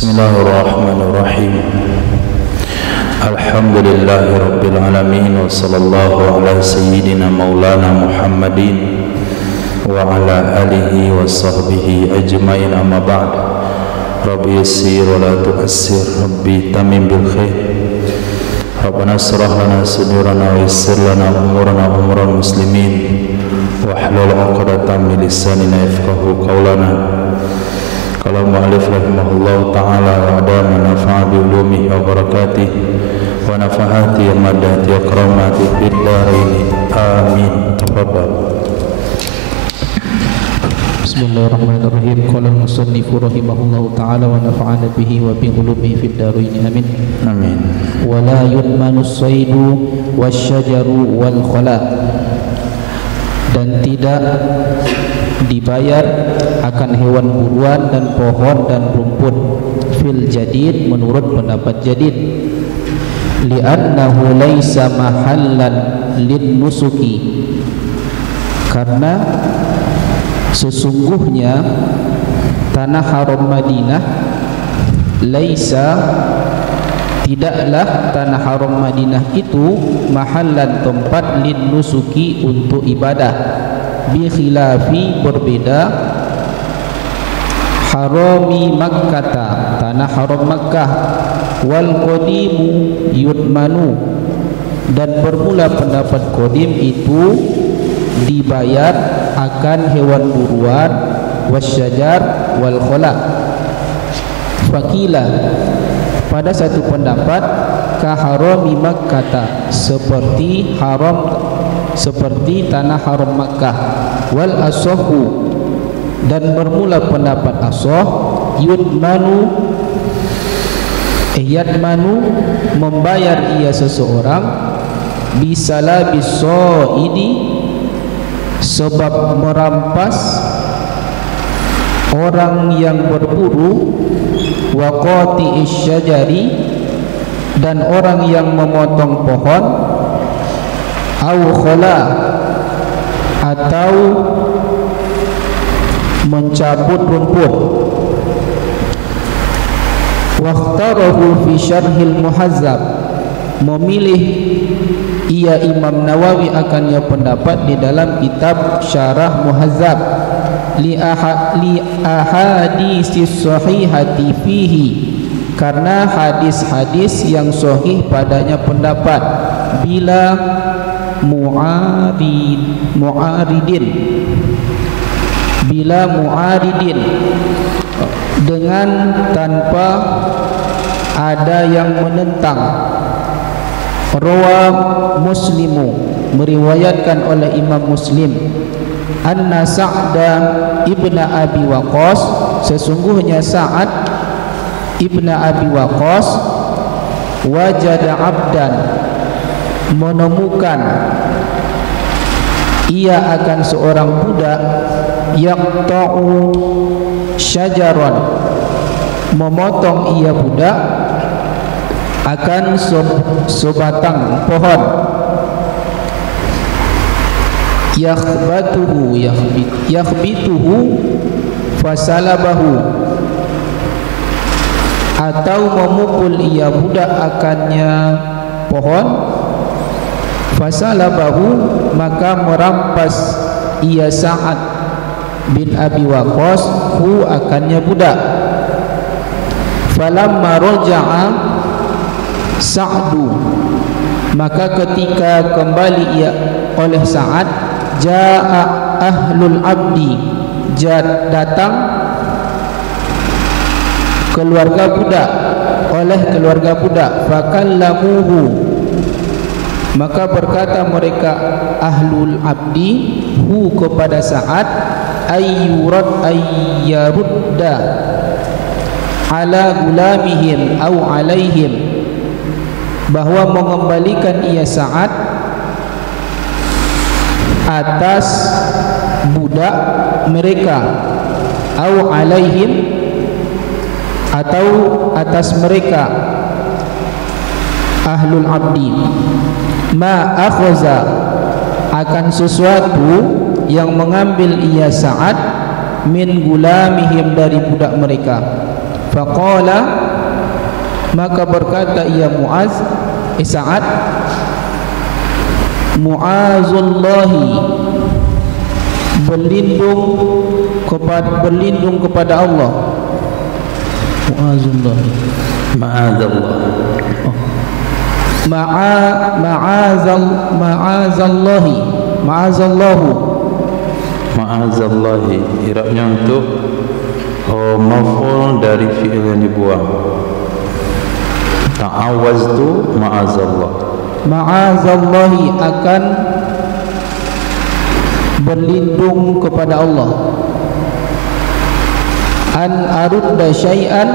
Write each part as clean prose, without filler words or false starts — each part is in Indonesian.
Bismillahirrahmanirrahim. Alhamdulillahi rabbil alamin wa sallallahu ala sayyidina maulana Muhammadin wa ala alihi wa sahbihi ajmain, amma ba'd. Rabbi yassir wa la tu'assir, Rabbi tamim bil khair. Rabbana shrah lana sudurana wa yassir lana umurana umural muslimin wa hlul 'uqdatam min lisanina yafqahu qawlana. Qala mu'allif rahimahullahu ta'ala wa adama nafa'a bi ulumihi wa barakatihi wa nafa'ati wa madati wa karamati fid dharain amin. Tafadhal. Bismillahirrahmanirrahim. Qala al-musannifu rahimahullahu ta'ala wa nafa'ana bihi wa bi ulumihi fid dharain amin. Amin. Wa la yudmanu as-saydu wasyajaru wal khala, dan tidak dibayar akan hewan buruan dan pohon dan rumput fil jadid, menurut pendapat jadid, li'annahu laisa mahallan lin nusuki, karena sesungguhnya tanah haram Madinah, laisa, tidaklah tanah haram Madinah itu mahallan, tempat lin nusuki, untuk ibadah, bi khilafi, berbeda, harami Makkah, tanah haram Makkah, wal qadimu yudmanu, dan bermula pendapat qadim itu dibayar akan hewan buruan, wasyajar wal khala. Fakila, pada satu pendapat, ka harami Makkah, seperti haram, seperti tanah haram Makkah, wal asahu, dan bermula pendapat asah, yudmanu, yadmanu, membayar ia seseorang, bisala bisoidi, sebab merampas orang yang berburu, wa qati'ish syajari, dan orang yang memotong pohon, au khala, atau mencabut rumput. Wakhtarahu fi syarhil muhazzab, memilih ia Imam Nawawi akannya pendapat di dalam kitab Syarah Muhazzab, li ahadisis sahihati fihi, karena hadis-hadis yang sahih padanya pendapat, bila mu'aridin, bila mu'aridin, dengan tanpa ada yang menentang. Rawa Muslimu, meriwayatkan oleh Imam Muslim, anna Sa'da ibna Abi Waqqas, sesungguhnya Sa'ad ibna Abi Waqqas, wajada abdan, menemukan ia akan seorang budak, yaqta'u syajaran, memotong ia budak akan sebatang pohon, yakhbituhu fasalabahu, atau memukul ia budak akannya pohon, fasalabahu, maka merampas ia Sa'ad bin Abi Waqqas hu, akannya budak. Falamma raja'a Sa'du, maka ketika kembali ia oleh Sa'ad, ja'a ahlul abdi, datang keluarga budak, oleh keluarga budak, fakallamuhu, maka berkata mereka ahlul abdi hu, kepada Sa'ad, ayyarudda ala gulamihim au alaihim, bahwa mengembalikan ia Sa'ad atas budak mereka, au alaihim, atau atas mereka ahlul abdi, ma akhaza, akan sesuatu yang mengambil ia Sa'ad, min gulamihim, dari budak mereka, Faqala, maka berkata ia Muaz, Sa'ad, Mu'azullahi, berlindung kepada Allah. Mu'azullahi, Ma'adzallah. Ma'azallahi, Ma'azallahi, i'rabnya untuk maf'ul dari fi'il yang dibuang. Ta'awaztu ma'azallah. Ma'azallahi, akan berlindung kepada Allah. An arudda syai'an,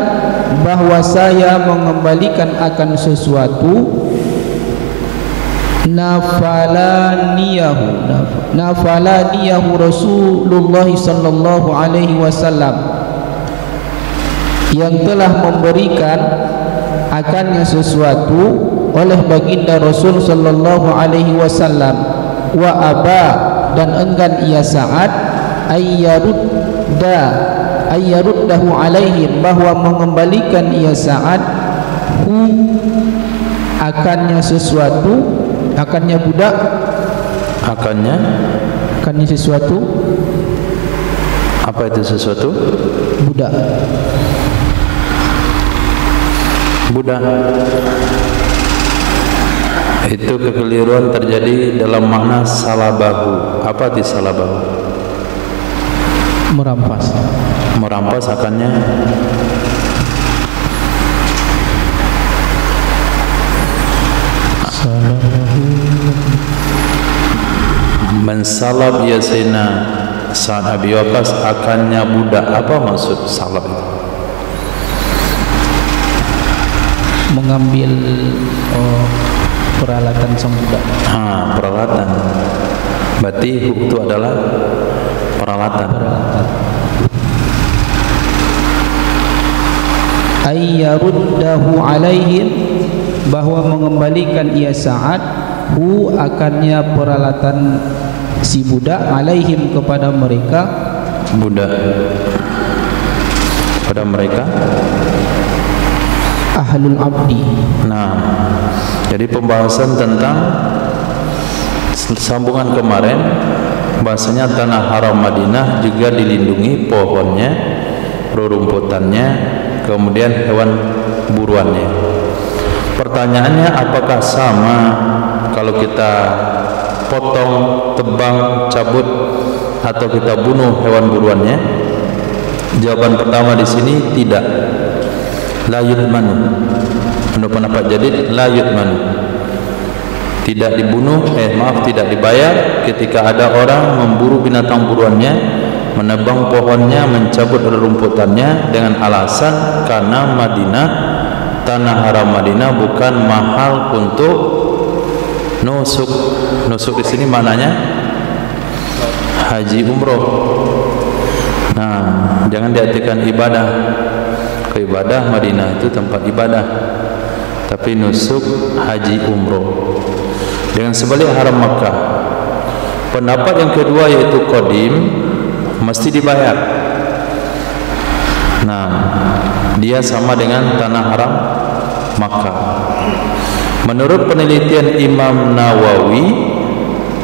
bahwa saya mengembalikan akan sesuatu. Nafalaniyahu Rasulullah sallallahu alaihi wasallam, yang telah memberikan akannya sesuatu oleh baginda Rasul sallallahu alaihi wasallam. Wa aba, dan enggan ia Sa'ad ayyaruddahu alaihim, bahwa mengembalikan ia Sa'ad akannya sesuatu, akannya budak, akannya sesuatu. Apa itu sesuatu? Budak. Itu kekeliruan terjadi dalam makna salabahu. Apa arti salabahu? Merampas akannya. Mensalab ya Sayyidina Sa'ad Abi Waqqas akannya budak. Apa maksud salab itu? Mengambil peralatan sang budak. Peralatan. Berarti itu adalah peralatan. Ayyaruddahu alaihim, bahwa mengembalikan ia Sa'ad akannya peralatan si budak, alaihim kepada mereka, budak pada mereka ahlul abdi. Nah, jadi pembahasan tentang sambungan kemarin, bahasanya tanah haram Madinah juga dilindungi pohonnya, rerumputannya, kemudian hewan buruannya. Pertanyaannya, apakah sama kalau kita potong, tebang, cabut, atau kita bunuh hewan buruannya? Jawaban pertama di sini tidak. La yutmanu. Menurut pendapat Jadid, la yutmanu. Tidak dibunuh, tidak dibayar ketika ada orang memburu binatang buruannya, menebang pohonnya, mencabut rerumputannya dengan alasan karena Madinah, tanah haram Madinah bukan mahal untuk nusuk. Nusuk di sini maknanya haji umroh. Nah, jangan diartikan ibadah. Ke ibadah Madinah itu tempat ibadah, tapi nusuk haji umroh. Dengan sebalik haram Makkah. Pendapat yang kedua yaitu qadim, mesti dibayar. Nah, dia sama dengan tanah haram Makkah. Menurut penelitian Imam Nawawi,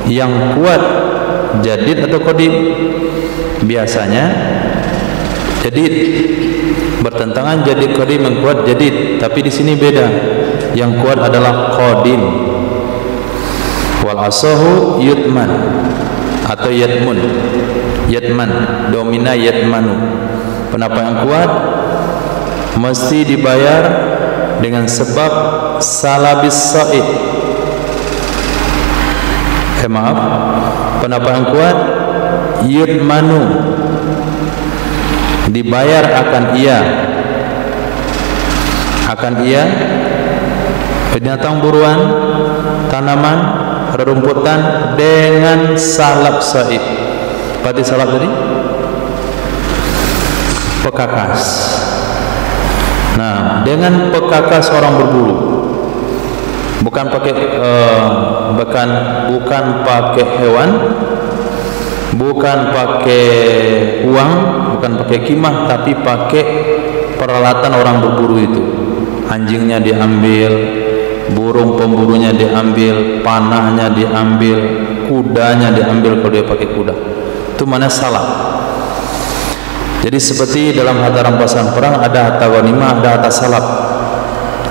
yang kuat jadid atau qadim? Biasanya jadid. Bertentangan jadid qadim, yang kuat jadid, tapi di sini beda. Yang kuat adalah qadim. Wal asahu yutman atau yatmun. Yatman, domina yatmanu. Pendapat yang kuat mesti dibayar dengan sebab salabis sa'id. Maaf, pendapat yang kuat yutmanu, dibayar akan ia binatang buruan, tanaman, rerumputan dengan salab sa'id. Berarti salab tadi pekakas. Nah, dengan pekakas orang berburu, bukan pakai hewan, bukan pakai uang, bukan pakai kimah, tapi pakai peralatan orang berburu itu. Anjingnya diambil, burung pemburunya diambil, panahnya diambil, kudanya diambil kalau dia pakai kuda. Itu mana salah. Jadi seperti dalam harta rampasan perang ada harta ghanimah, ada harta salab.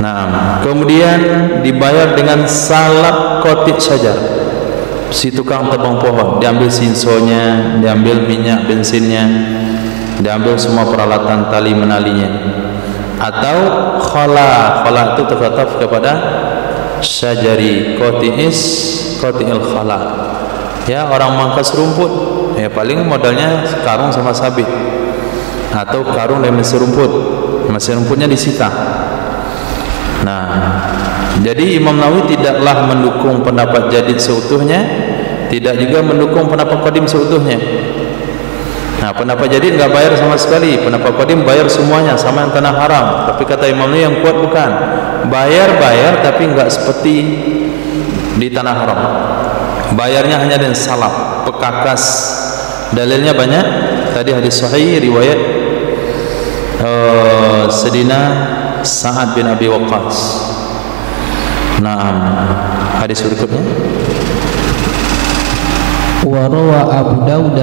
Nah, kemudian dibayar dengan salab kotik saja. Si tukang tebang pohon, diambil sinsonya, diambil minyak bensinnya, diambil semua peralatan tali menalinya. Atau khala itu terkataf kepada syajari koti'il khala. Ya, orang mangkas rumput, ya paling modalnya karung sama sabit, atau karung dan mesin rumputnya disita. Nah, jadi Imam Nawawi tidaklah mendukung pendapat Jadid seutuhnya, tidak juga mendukung pendapat Qadim seutuhnya. Nah, pendapat Jadid enggak bayar sama sekali, pendapat Qadim bayar semuanya sama yang tanah haram. Tapi kata Imam Nawawi yang kuat bukan, bayar tapi enggak seperti di tanah haram. Bayarnya hanya dengan salab, pekakas. Dalilnya banyak. Tadi hadis sahih riwayat Sayyidina Sa'ad bin Abi Waqqas. Naam. Hadis berikutnya. Warawa Abu Dawud,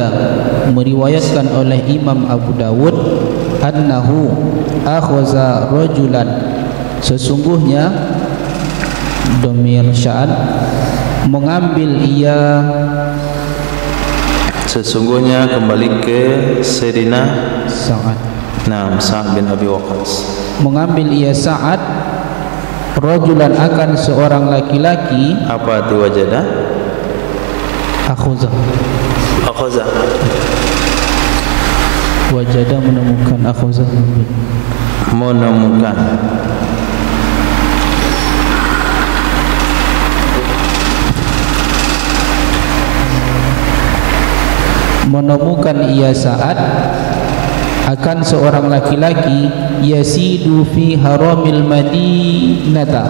meriwayatkan oleh Imam Abu Dawud, annahu akhaza rajulan, sesungguhnya domir sya'an, mengambil ia, sesungguhnya kembali ke Sayyidina Sa'ad. Naam, Sa'ad bin Abi Waqqas. Mengambil ia Sa'ad rajulan akan seorang laki-laki. Apa arti wajada? Akhaza. Wajada menemukan, akhaza menemukan. Menemukan ia Sa'ad akan seorang laki-laki yasidu fi haramil Madinata,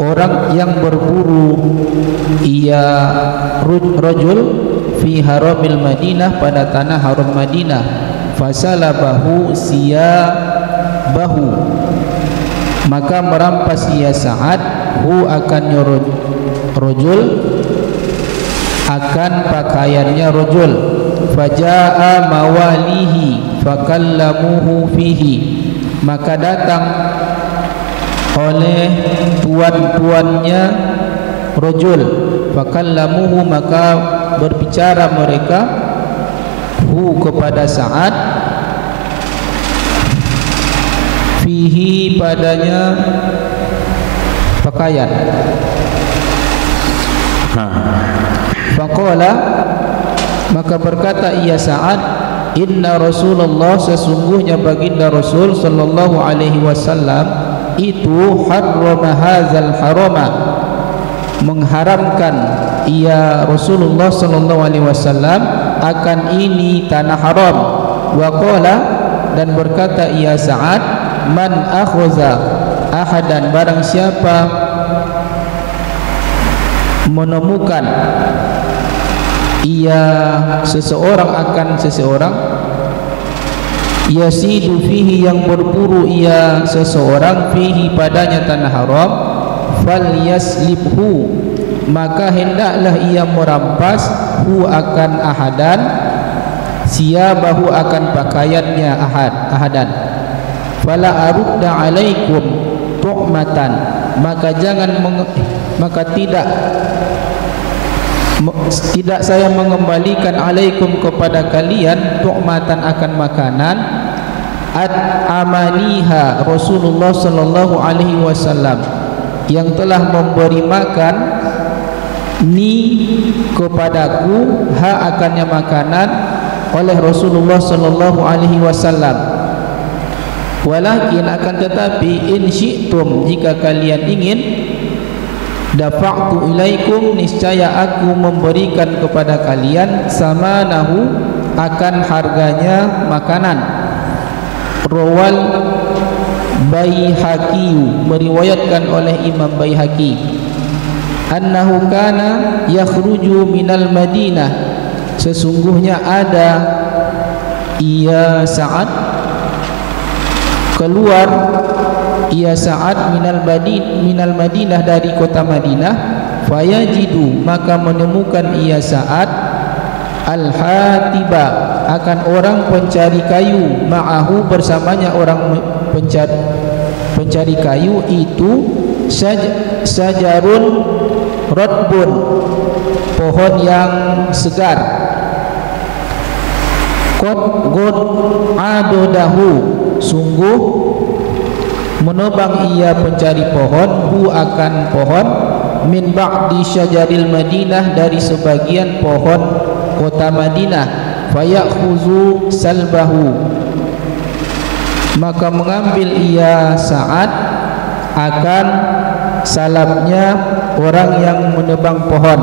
orang yang berburu ia rajul fi haramil Madinah, pada tanah haram Madinah. Fasalabahu siyabahu, maka merampas ia Sa'ad hu akan rajul, akan pakaiannya rajul. Faja'a mawalihi fakallamuhu fihi, maka datang oleh tuan-tuannya rajul, fakallamuhu, maka berbicara mereka, hu kepada Sa'ad, fihi padanya pakaian. Faqala, maka berkata ia Sa'ad, inna Rasulullah, sesungguhnya baginda Rasul sallallahu alaihi wasallam itu harrama hadzal harama, mengharamkan ia Rasulullah sallallahu alaihi wasallam akan ini tanah haram. Wa qala, dan berkata ia Sa'ad, man akhaza ahadan, barang siapa menemukan ia seseorang akan seseorang, yasidu fihi, yang berburu ia seseorang, fihi padanya tanah haram, falyaslibhu, maka hendaklah ia merampas, hu akan ahadan, siyabahu akan pakaiannya ahadan. Fala arudda alaikum tu'matan, maka tidak saya mengembalikan alaikum kepada kalian tu'matan akan makanan, amaniha Rasulullah sallallahu alaihi wasallam, yang telah memberi makan ni kepadaku, ha akannya makanan, oleh Rasulullah sallallahu alaihi wasallam. Walakin, akan tetapi, in syi'tum, jika kalian ingin, dafa'tu ilaikum, niscaya aku memberikan kepada kalian, samanahu, akan harganya makanan. Rawal Baihaqi, meriwayatkan oleh Imam Baihaqi, annahu kana yakhruju minal Madinah, sesungguhnya ada ia Sa'ad keluar ia Sa'ad minal Madinah dari kota Madinah, fayajidu maka menemukan ia Sa'ad al-hatiba akan orang pencari kayu, ma'ahu bersamanya orang pencari kayu itu sajarun radbun, pohon yang segar. Qad adodahu sungguh menebang ia pencari pohon hu akan pohon min ba'di syajaril Madinah dari sebagian pohon kota Madinah, fayakhuzu salbahu maka mengambil ia Sa'ad akan salabnya orang yang menebang pohon,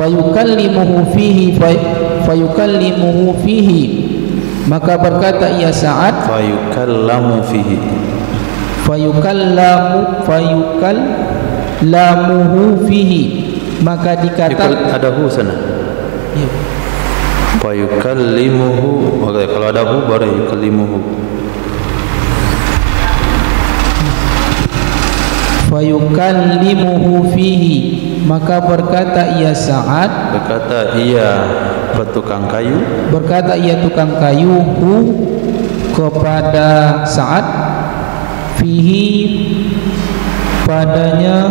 fayukallimuhu fihi maka berkata ia Sa'ad fayukallamuhu fihi maka dikata ada hu sana ya. Fayukallimuhu kalau ada hu baru yukallimuhu. Fayukallimuhu fihi maka berkata ia Sa'ad berkata ia tukang kayu hu kepada Sa'ad fihi padanya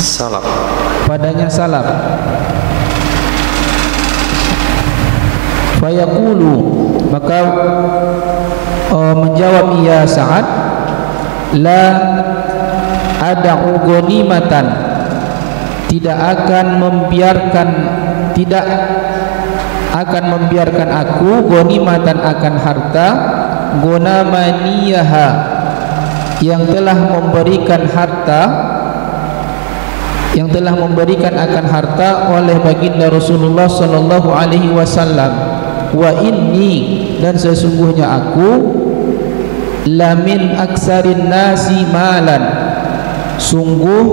salab. Fayaqulu maka menjawab ia Sa'ad la ada'u ghanimatan tidak akan membiarkan aku ghanimatan akan harta gonamaniyaha yang telah memberikan akan harta oleh baginda Rasulullah sallallahu alaihi wasallam. Wa inni dan sesungguhnya aku lamin aksarin nasi malan sungguh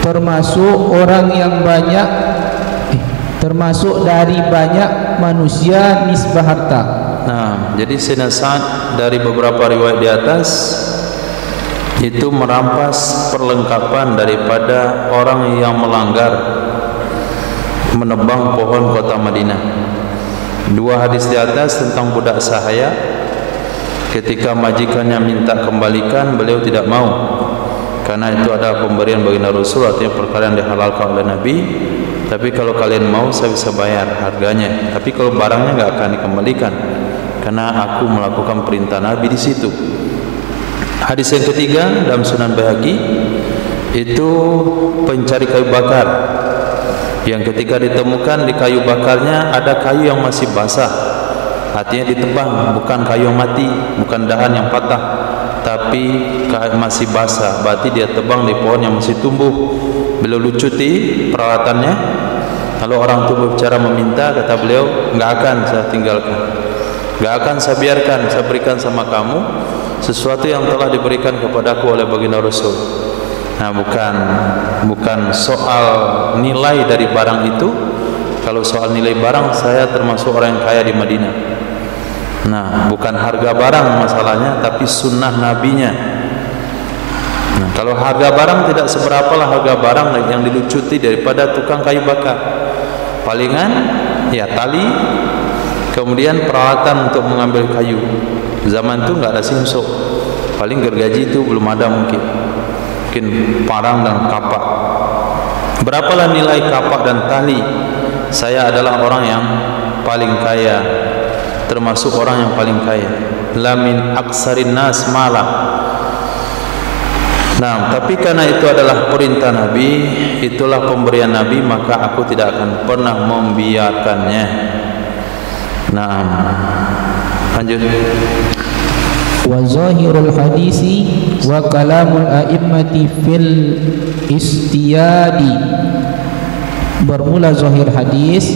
termasuk orang yang banyak termasuk dari banyak manusia nisbah harta. Nah, jadi Sayyidina Sa'ad dari beberapa riwayat di atas itu merampas perlengkapan daripada orang yang melanggar menebang pohon kota Madinah. Dua hadis di atas tentang budak sahaya, ketika majikannya minta kembalikan, beliau tidak mau karena itu adalah pemberian baginda Rasul, artinya perkara yang dihalalkan oleh Nabi. Tapi kalau kalian mau, saya bisa bayar harganya. Tapi kalau barangnya nggak akan dikembalikan karena aku melakukan perintah Nabi di situ. Hadis yang ketiga dalam Sunan Baihaqi itu pencari kayu bakar yang ketika ditemukan di kayu bakarnya ada kayu yang masih basah, artinya ditebang, bukan kayu yang mati, bukan dahan yang patah, tapi masih basah, berarti dia tebang di pohon yang masih tumbuh. Beliau lucuti peralatannya, lalu orang itu berbicara meminta, kata beliau, enggak akan saya tinggalkan, enggak akan saya biarkan, saya berikan sama kamu sesuatu yang telah diberikan kepadaku oleh baginda Rasul. Nah, bukan soal nilai dari barang itu. Kalau soal nilai barang, saya termasuk orang yang kaya di Madinah. Nah, bukan harga barang masalahnya, tapi sunnah nabinya. Nah, kalau harga barang tidak seberapalah harga barang yang dilucuti daripada tukang kayu bakar. Palingan ya tali, kemudian peralatan untuk mengambil kayu. Zaman itu nggak ada simsok, paling gergaji itu belum ada, mungkin parang dan kapak. Berapalah nilai kapak dan tali? Saya adalah orang yang paling kaya, termasuk orang yang paling kaya. Lamin aksarin nas mala. Nah, tapi karena itu adalah perintah Nabi, itulah pemberian Nabi, maka aku tidak akan pernah membiarkannya. Nah, lanjut. Wa zahirul hadisi wa kalamul a'immati fil istiyadi. Bermula zahir hadis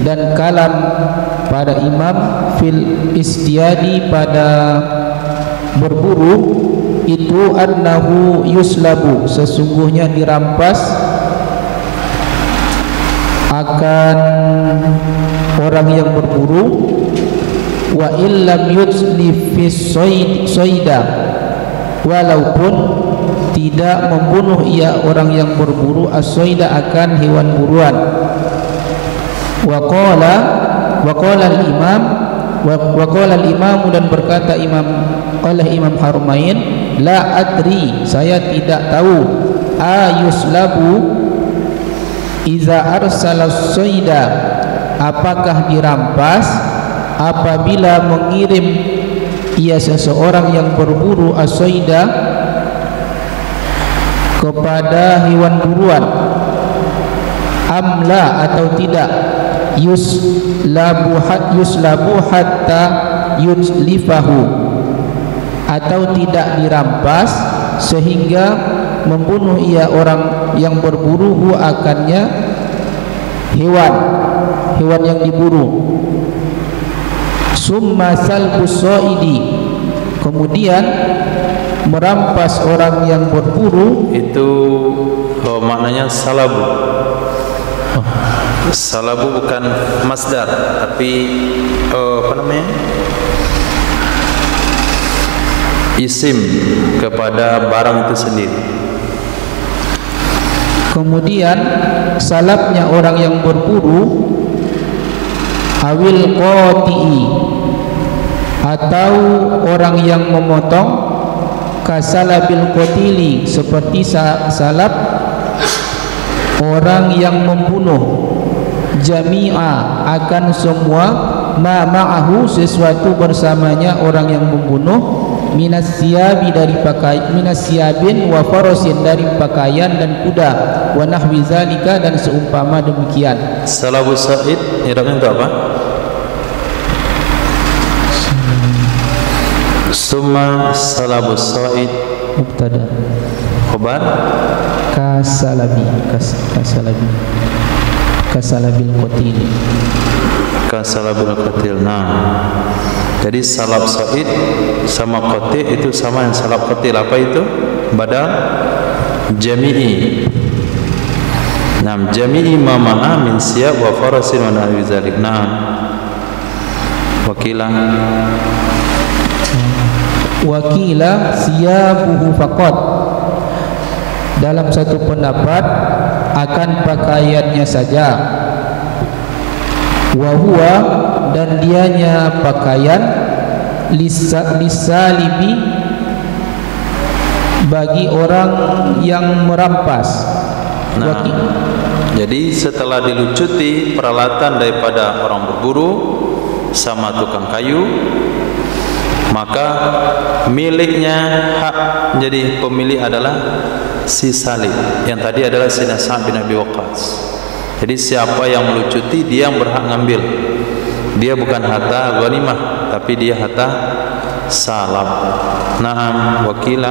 dan kalam pada imam fil istiyadi pada berburu itu annahu yuslabu, sesungguhnya dirampas akan orang yang berburu, wa illam yutli fi soida, walaupun tidak membunuh ia orang yang berburu as-soida akan hewan buruan. Wa qala al-imam dan berkata Imam Harumain, la adri, saya tidak tahu, ayuslabu iza arsala soida, apakah dirampas apabila mengirim ia seseorang yang berburu as-soida kepada hewan buruan, amla atau tidak, yuslabu hatta yutlifahu, atau tidak dirampas sehingga membunuh ia orang yang berburu akannya hewan yang diburu. Summa salbus soidi, kemudian merampas orang yang berburu. Itu maknanya salabu. Salabu bukan masdar, tapi isim kepada barang itu sendiri. Kemudian salabnya orang yang berburu, awil qati'i, atau orang yang memotong, kasalabil qatili, seperti salab orang yang membunuh, jami'a, akan semua, ma ma'ahu, sesuatu bersamanya orang yang membunuh, minas siyabi, dari pakaian, minas siyabin wa farasin, dari pakaian dan kuda, wa nahwi zalika, dan seumpama demikian. Salabu sa'id irabnya itu apa? Summa salabu sa'id mubtada, khabar kasalabil qatil. Nah, jadi salab sa'id sama qatil itu sama yang salab qatil. Apa itu? Badal jami'i. Nah, jami'i ma ma'a min siyab wa farasin wa nahwi zalik. Nah, wakila siyabuhu faqat, dalam satu pendapat akan pakaiannya saja, wa huwa, dan dianya pakaian, lisalibi, bagi orang yang merampas. Nah, jadi setelah dilucuti peralatan daripada orang berburu sama tukang kayu, maka miliknya, hak menjadi pemilik adalah si salib, yang tadi adalah Sayyidina Sa'ad bin Abi Waqqas. Jadi siapa yang melucuti, dia yang berhak ngambil. Dia bukan harta ghanimah, tapi dia harta salab. Naam, wakila,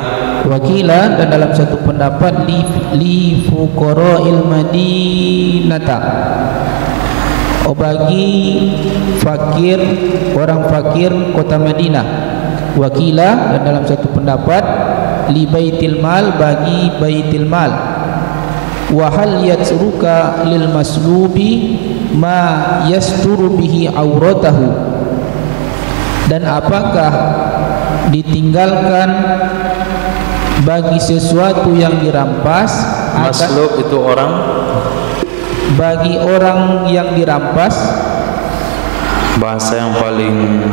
dan dalam satu pendapat li fuqara'il madinata, bagi fakir, orang fakir kota Madinah. Wakila, dan dalam satu pendapat li baitil mal, bagi baitil mal. Wa hal yatsruka lil maslubi ma yasturu bihi auratahu, dan apakah ditinggalkan bagi sesuatu yang dirampas, maslub itu orang, bagi orang yang dirampas, bahasa yang paling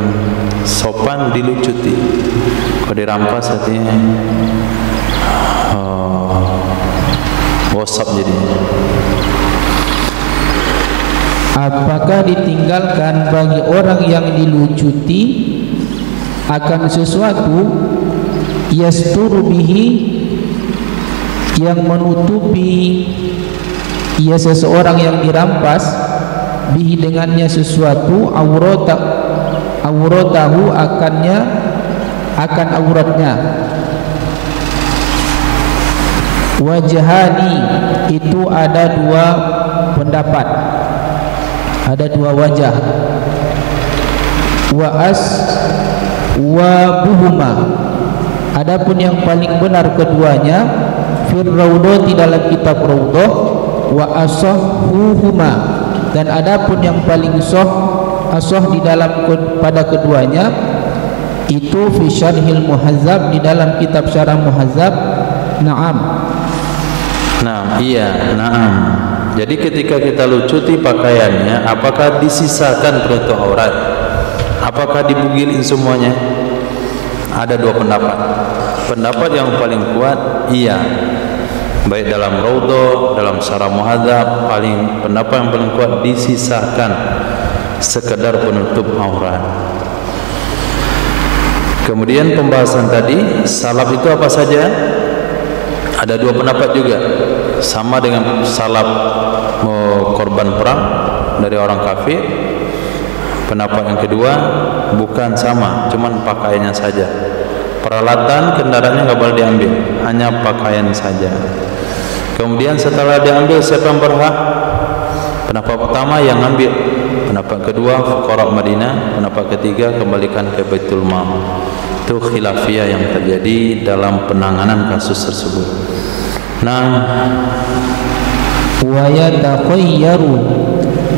sopan dilucuti. Kalau dirampas artinya gosap jadinya. Apakah ditinggalkan bagi orang yang dilucuti akan sesuatu, yasturu bihi, yang menutupi ia seseorang yang dirampas, bihi, dengannya sesuatu, auratahu, akan auratnya. Wajhani, itu ada dua pendapat, ada dua wajah. Wa buhuma, adapun yang paling benar keduanya, fir raudhah, di dalam kitab Raudhah, wa asahhuhuma, dan adapun yang paling sahih di dalam pada keduanya itu fi syarhil muhazzab, di dalam kitab syarah muhazzab. Naam. Nah, iya, naam. Jadi ketika kita lucuti pakaiannya, apakah disisakan penutup aurat? Apakah dibugilin semuanya? Ada dua pendapat. Pendapat yang paling kuat, iya. Baik dalam Raudhah, dalam syarah muhadzab, pendapat yang paling kuat disisakan sekedar penutup aurat. Kemudian pembahasan tadi, salaf itu apa saja? Ada dua pendapat juga. Sama dengan salaf korban perang dari orang kafir. Pendapat yang kedua bukan sama, cuman pakaiannya saja. Peralatan kendaraannya nggak boleh diambil, hanya pakaian saja. Kemudian setelah diambil, siapa yang berhak? Pendapat pertama yang ambil, pendapat kedua fuqara Madinah, pendapat ketiga kembalikan ke Baitul Mal. Itu khilafiyah yang terjadi dalam penanganan kasus tersebut. Nah, wa yatakhayyaru,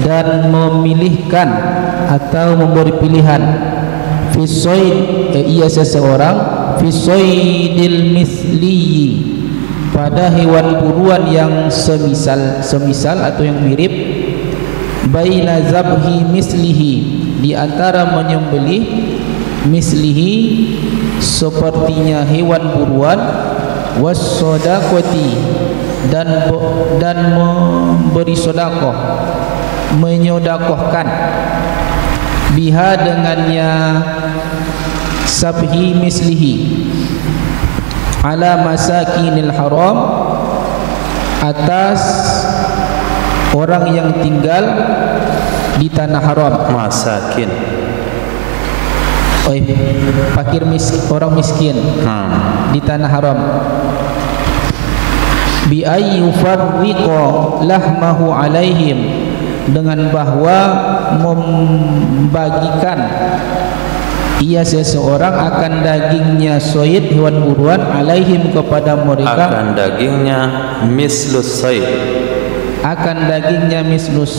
dan memilihkan atau memberi pilihan fi sayd, ia seseorang fi saydil misliyi, pada hewan buruan yang semisal atau yang mirip, baina zabhi mislihi, di antara menyembelih mislihi sepertinya hewan buruan, was-shadaqati, dan memberi sedekah, menyodakohkan, biha dengannya sabhi mislihi, ala masakinil haram, atas orang yang tinggal di tanah haram. Masakin, fakir orang miskin di tanah haram. Bi ayyufarriqa lahmahu alaihim, dengan bahwa membagikan ia seseorang akan dagingnya soid, hewan buruan, alaihim kepada mereka, akan dagingnya mislus soid, akan dagingnya mislus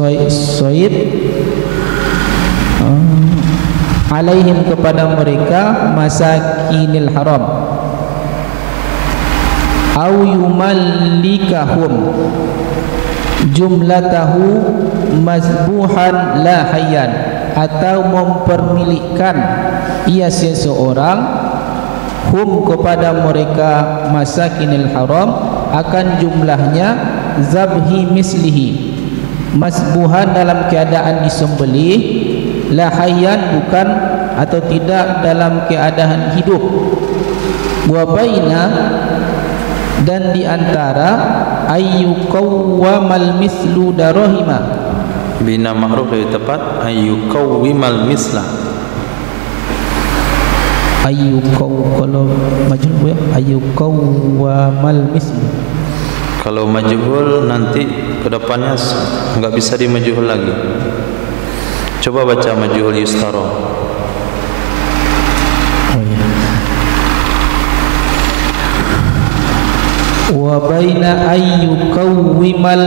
soid, alaihim kepada mereka, masakinil haram, au yumallikahum jumlatahu mazbuhan la hayyan, atau mempermilikkan ia seseorang hum kepada mereka, masakinil haram, akan jumlahnya, zabhi mislihi, mazbuhan dalam keadaan disembelih, la hayyan bukan atau tidak dalam keadaan hidup, wa baina, dan di antara ayyukawwamal mislu darahima, bina ma'ruf lebih tepat, ayyukawwimal misla, kalau majhul ya, ayyukawwamal mislu. Kalau majhul nanti kedepannya enggak bisa dimajhul lagi. Coba baca majhul yustara. Wa baina ayyukawwimal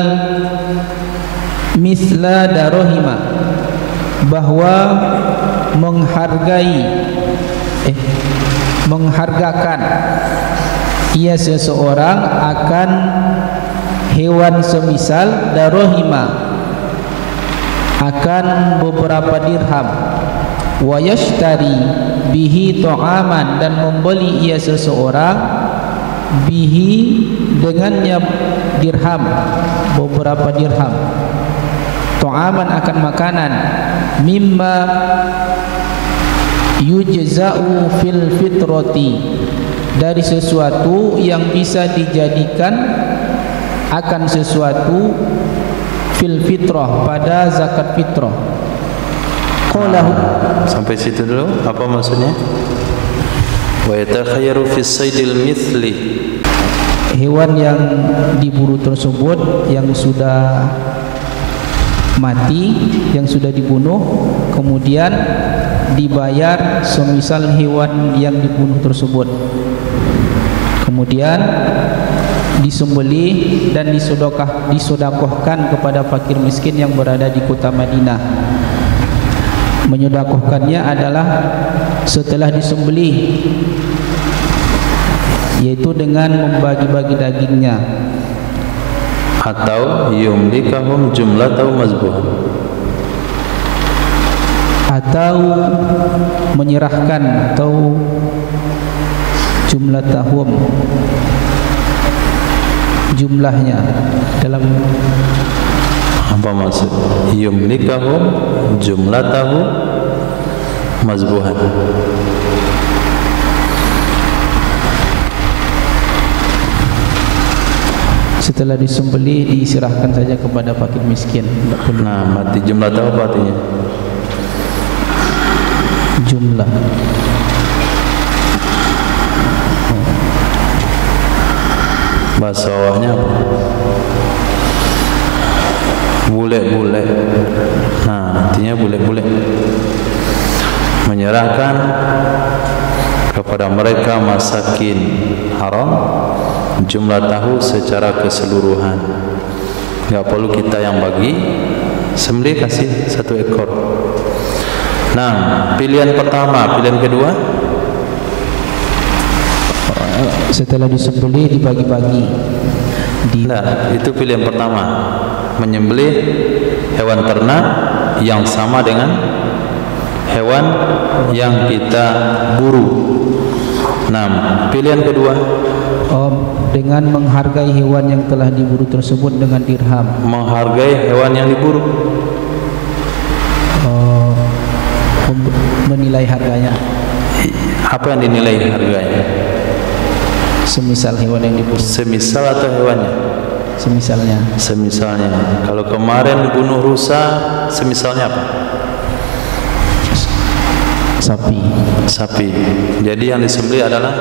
misla darahima, bahwa menghargakan ia seseorang akan hewan semisal darahima, akan beberapa dirham, wa yashtari bihi ta'aman, dan membeli ia seseorang bihi dengannya dirham, beberapa dirham, ta'aman akan makanan, mimma yujza'u fil fitrati, dari sesuatu yang bisa dijadikan akan sesuatu fil fitrah, pada zakat fitrah. Sampai situ dulu, apa maksudnya? Wa yatakhayyaru fi saydil mithli, hewan yang diburu tersebut yang sudah mati, yang sudah dibunuh, kemudian dibayar semisal hewan yang dibunuh tersebut. Kemudian disembelih dan disedekahkan kepada fakir miskin yang berada di kota Madinah. Menyedekahkannya adalah setelah disembelih, yaitu dengan membagi-bagi dagingnya, atau yumlikahum jumlatan mazbuhan, atau menyerahkan, atau jumlatahum, jumlahnya. Dalam apa maksud yumlikahum jumlatahu mazbuhan? Setelah disembelih diserahkan saja kepada fakir miskin. Tidak perlu. Nah, mati jumlatahu apa artinya? Jumlah. Bahasa bawahnya apa? Bule-bule. Nah, artinya bule-bule. Menyerahkan kepada mereka masakin haram jumlah tahu secara keseluruhan. Enggak perlu kita yang bagi, sembelih kasih 1 ekor. Nah, pilihan pertama, pilihan kedua, setelah disembelih dibagi-bagi. Nah, itu pilihan pertama, menyembelih hewan ternak yang sama dengan hewan yang kita buru. Nah, pilihan kedua, dengan menghargai hewan yang telah diburu tersebut dengan dirham. Menghargai hewan yang diburu, menilai harganya. Apa yang dinilai harganya? Semisal hewan yang diburu. Semisal atau hewannya? Semisalnya. Semisalnya. Kalau kemarin bunuh rusa, semisalnya apa? Sapi. Sapi. Jadi yang disembelih adalah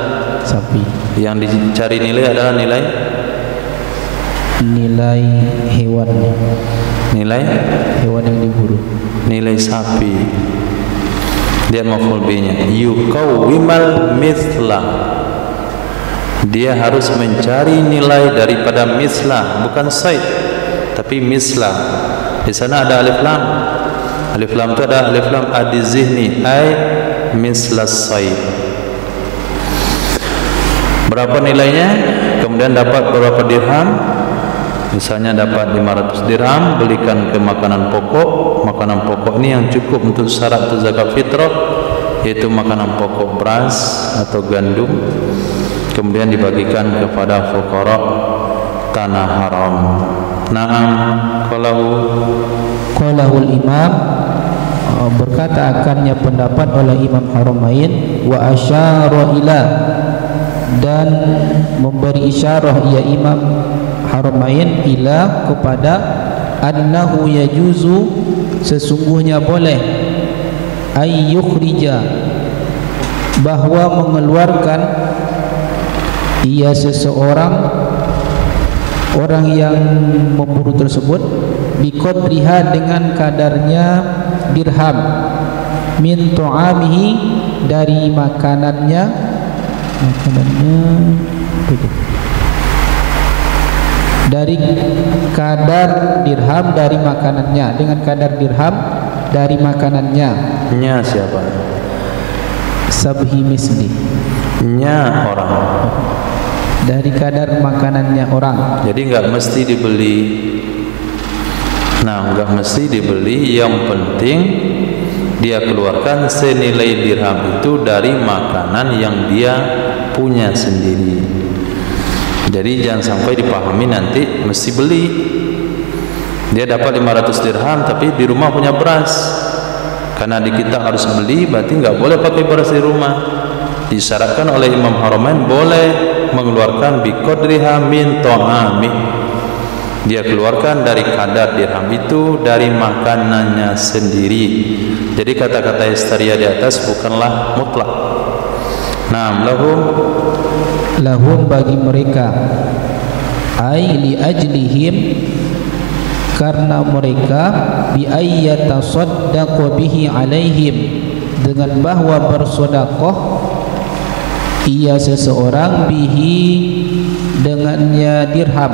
sapi. Yang dicari nilai adalah nilai hewan. Nilai hewan yang diburu. Nilai sapi. Dia maf'ul bihi-nya. Yuqawwimal mithla. Dia harus mencari nilai daripada mislah, bukan said, tapi mislah. Di sana ada alif lam. Alif lam itu ada alif lam adzihni, ay mislas said. Berapa nilainya? Kemudian dapat berapa dirham? Misalnya dapat 500 dirham, belikan ke makanan pokok. Makanan pokok ini yang cukup untuk syarat zakat fitrah, yaitu makanan pokok beras atau gandum. Kemudian dibagikan kepada fuqara tanah haram. Naam, qalahul imam, berkata akannya pendapat oleh Imam Haramain, wa asyara ila, dan memberi isyarah ia Imam Haramain ila kepada annahu yajuzu, sesungguhnya boleh, ay yukhrija, bahwa mengeluarkan ia seseorang, orang yang memburu tersebut, biqadriha, dengan kadarnya dirham, min tu'amihi, dari makanannya, dari kadar dirham dari makanannya, dengan kadar dirham dari makanannya. Nya siapa? Sabhi misli. Nya orang. Dari kadar makanannya orang. Jadi enggak mesti dibeli. Nah, enggak mesti dibeli, yang penting dia keluarkan senilai dirham itu dari makanan yang dia punya sendiri. Jadi jangan sampai dipahami nanti mesti beli. Dia dapat 500 dirham tapi di rumah punya beras. Karena di kita harus beli, berarti enggak boleh pakai beras di rumah. Disyaratkan oleh Imam Haramain boleh mengeluarkan biqadriha min ta'ami. Dia keluarkan dari kadar dirham itu dari makanannya sendiri. Jadi kata-kata istaria di atas bukanlah mutlak. Naam, lahum bagi mereka, ai li ajlihim, karena mereka, bi ayyatasaddaqu bihi alaihim, dengan bahwa bersedekah ia seseorang bihi, dengannya dirham,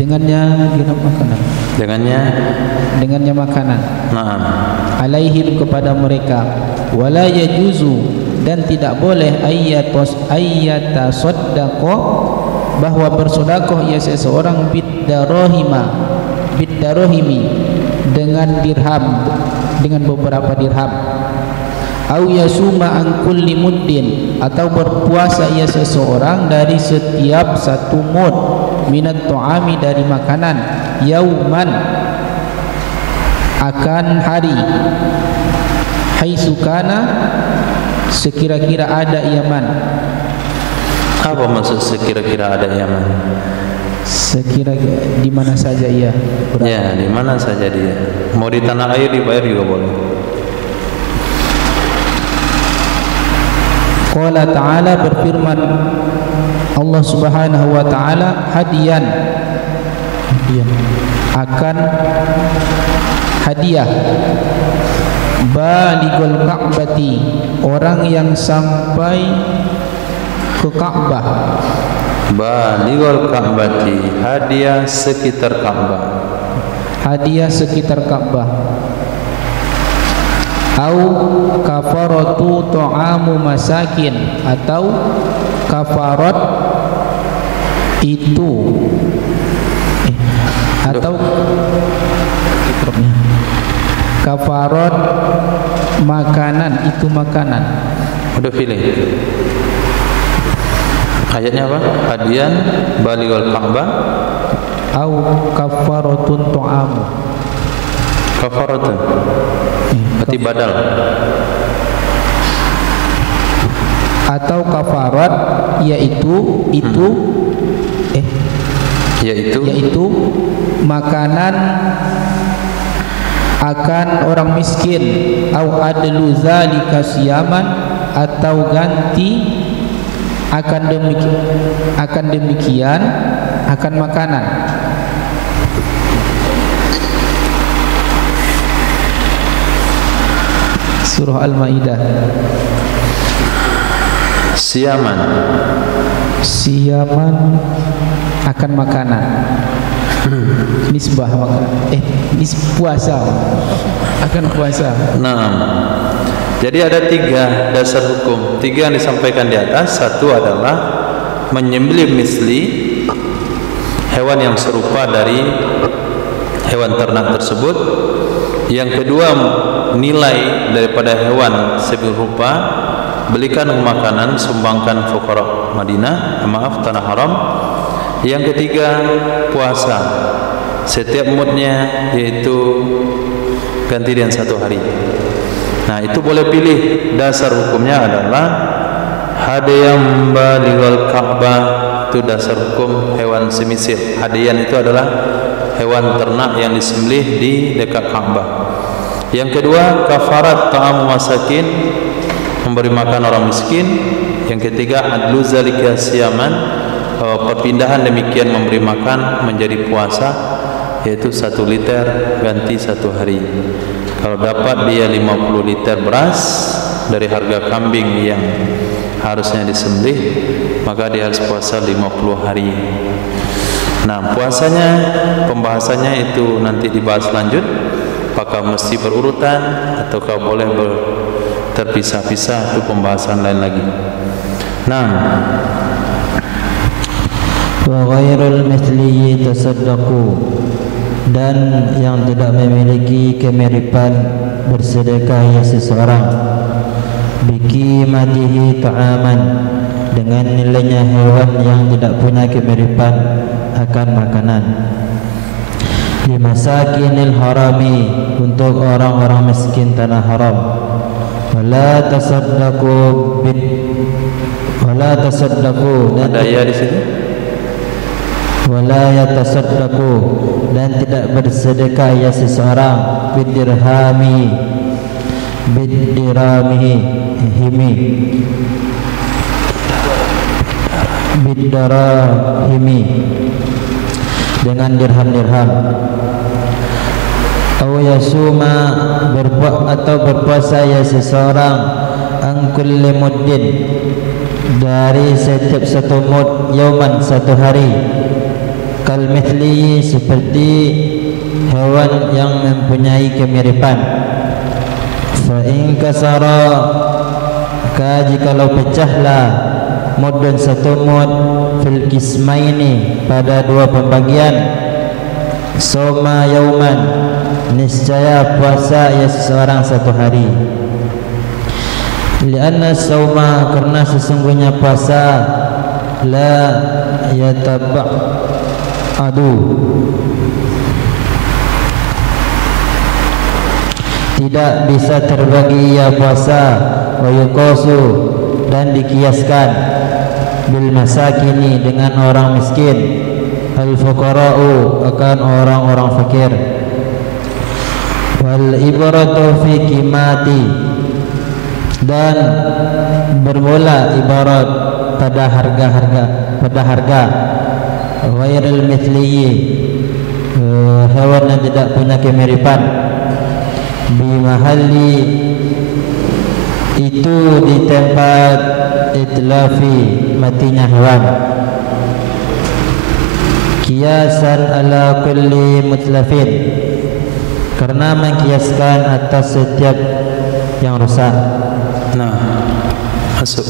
dengannya dirham makanan, dengannya makanan. Naam. Alaihim kepada mereka. Wala yajuzu, dan tidak boleh ayyatasaddaqo, bahwa bersedekah ia seseorang biddarahimi dengan dirham, dengan beberapa dirham. Au yasuma an kulli muddin, atau berpuasa ia seseorang dari setiap satu mud minat ta'ami, dari makanan, yauman akan hari, haitsu kana sekira-kira ada Yaman. Apa maksud sekira-kira ada Yaman? Sekira-kira di mana saja ia berada. Ya, di mana saja dia. Mau di tanah air dibayar juga boleh. Qala ta'ala, berfirman Allah Subhanahu wa ta'ala, hadiyan akan hadiah, baligul ka'bati, orang yang sampai ke Ka'bah. Baligul ka'bati, hadiah sekitar Ka'bah. Hadiah sekitar Ka'bah. Au kafaratu ta'amu masakin, atau kafarat itu atau kafarat makanan, itu makanan. Udah pilih. Ayatnya apa? Hadian baligul Ka'bah au kafaratun ta'amu. Kafaratun berarti badal. Atau kafarat yaitu makanan akan orang miskin, au adlu zalika siyaman, atau ganti akan demikian akan makanan. Surah Al-Maidah. Siyaman akan makanan. Nisbah makanan. Puasa. Akan puasa. Nah, jadi ada 3 dasar hukum. 3 yang disampaikan di atas. Satu adalah menyembelih misli hewan yang serupa dari hewan ternak tersebut. Yang kedua, nilai daripada hewan serupa belikan makanan, sumbangkan fuqara Madinah, tanah haram. Yang ketiga, puasa setiap mudnya, yaitu ganti dengan 1 hari. Nah, itu boleh pilih. Dasar hukumnya adalah hadiyan baligul Ka'bah, itu dasar hukum hewan semisil. Hadiyan itu adalah hewan ternak yang disembelih di dekat Ka'bah. Yang kedua, kafarat ta'am masakin, memberi makan orang miskin. Yang ketiga, adlu zalika siyaman, perpindahan demikian memberi makan menjadi puasa, yaitu 1 liter ganti 1 hari. Kalau dapat dia 50 liter beras dari harga kambing yang harusnya disembelih, maka dia harus puasa 50 hari. Nah, puasanya, pembahasannya itu nanti dibahas lanjut. Apakah mesti berurutan ataukah boleh terpisah-pisah, itu pembahasan lain lagi. Nah, wa ghairul mithli tasaddaqu, dan yang tidak memiliki kemiripan bersedekah ya seseorang, biqimatihi ta'aman, dengan nilainya hewan yang tidak punya kemiripan akan makanan, di masakinil harami, untuk orang-orang miskin tanah haram. Wala tasaddaqu ada ya di sini. Wala yatasaddaqu, dan tidak bersedekah ya seseorang bidirhami dengan dirham-dirham. Aw yasuma, berpuasa ya seseorang an kulli muddin, dari setiap satu mud yauman satu hari, kal mithli seperti hewan yang mempunyai kemiripan. Fa in kasara, ka jikalau pecahlah mudun satu mud fil kismaini pada dua pembagian, soma yauman, niscaya puasa ia seseorang satu hari. Lianna sauma, karena sesungguhnya puasa la yataba'adu, tidak bisa terbagi ia puasa, wa yuqasu, dan dikiaskan, bil masakini, dengan orang miskin, al fuqara'u, akan orang-orang fakir, wal ibaratu fi qimati, dan bermula ibarat pada harga ghairil mithliyi, hewan yang tidak punya kemiripan, bi mahalli, itu di tempat itlafi matinya hewan, kiasan ala kulli mutlafin, karena mengkiaskan atas setiap yang rusak. Nah, masuk.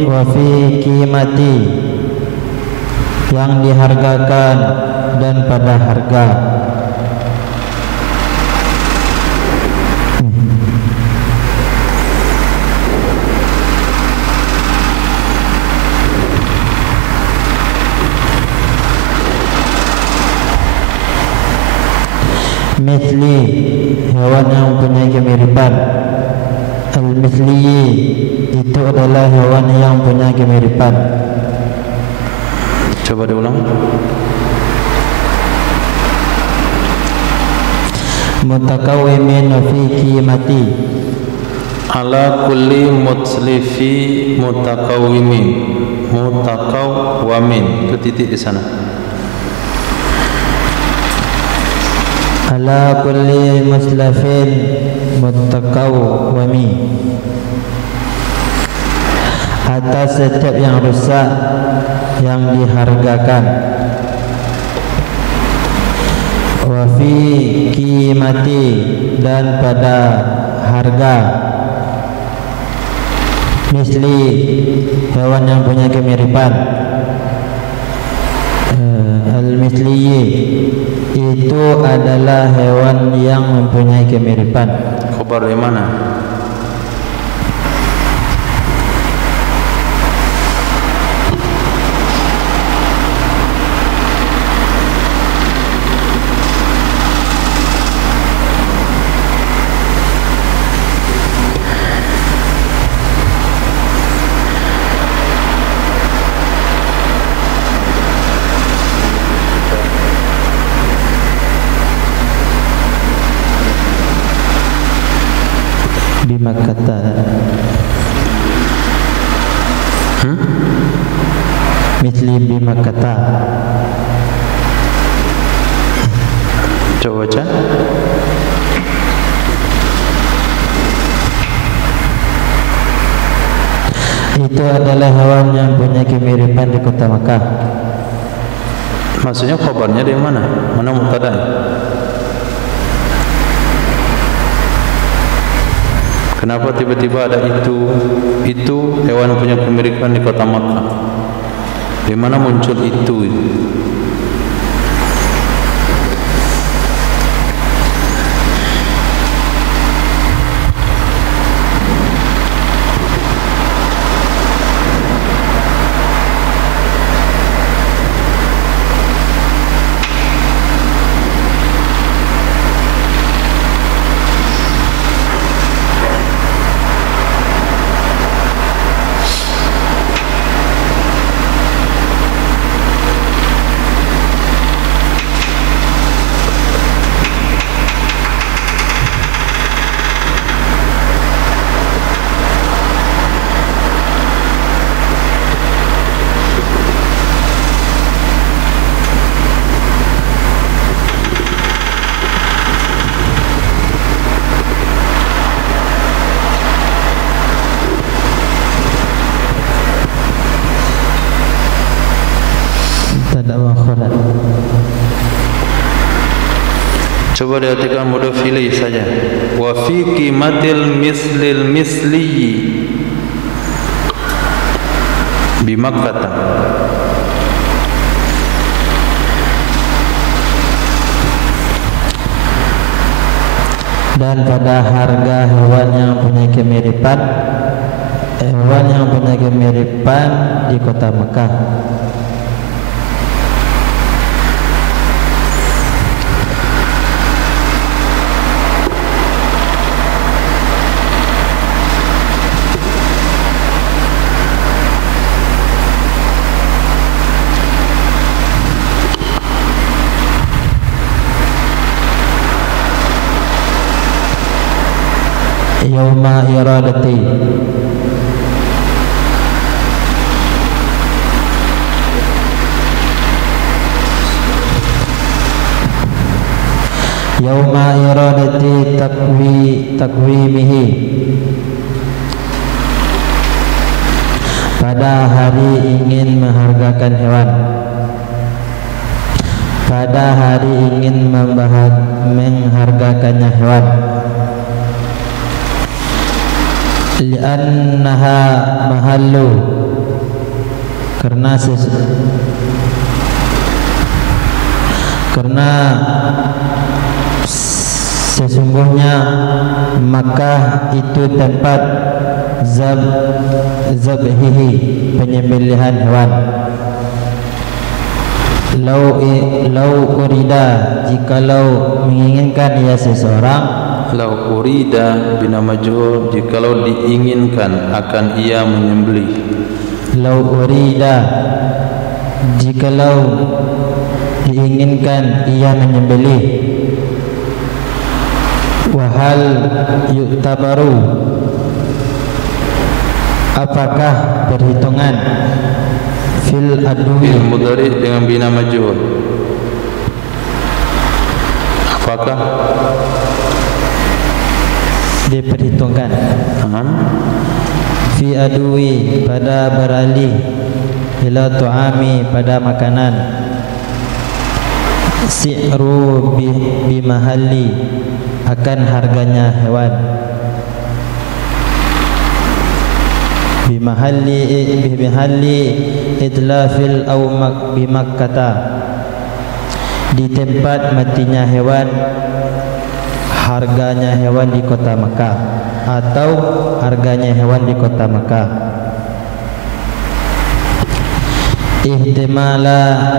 Wa fi qimati, yang dihargakan dan pada harga. Mithli, hewan yang mempunyai kemiripan. Al-mithli, itu adalah hewan yang mempunyai kemiripan. Coba diulang. Mutakawimin fi qimati, Ala kulli mutslifi mutakawimin. Mutakawamin, itu titik di sana. ala kulli muslafin mutakawwami, atas setiap yang rusak yang dihargakan. Wa fi qimati, dan pada harga. Misli, hewan yang punya kemiripan. Al-misliyi, itu adalah hewan yang mempunyai kemiripan. Khabar dari mana? Bimakkata, misli bimakkata. Coba baca. Itu adalah hewan yang punya kemiripan di kota Makkah. Maksudnya khabarnya dari mana? Mana mubtada? Kenapa tiba-tiba ada itu hewan punya kemiripan di kota Makkah? Di mana muncul itu? Coba lihatkan mudhaf ilaih saja. Wa fi qimatil mislil misli bi Makkah. Dan pada harga hewan yang punya kemiripan di kota Mekah. Yauma iradati, yauma iradati takwimihi, pada hari ingin menghargakan hewan, pada hari ingin menghargakannya hewan. Li'annaha mahallu, karena sesungguhnya Makkah itu tempat zabhihi, penyembelihan hewan. Lau urida, jikalau menginginkan ia seseorang, lau urida bina majhul, jikalau diinginkan akan ia menyembelih. Lau urida, jikalau diinginkan ia menyembelih. Wahal yu'tabaru, apakah perhitungan fil adwi, fil mudhari dengan bina majhul, apakah diperhitungkan fi adwi, pada beralih, ila tu'ami, pada makanan, si'ru bimahalli, akan harganya hewan, bimahalli idlafil au bimakkata, di tempat matinya hewan, harganya hewan di kota Mekah, atau harganya hewan di kota Mekah.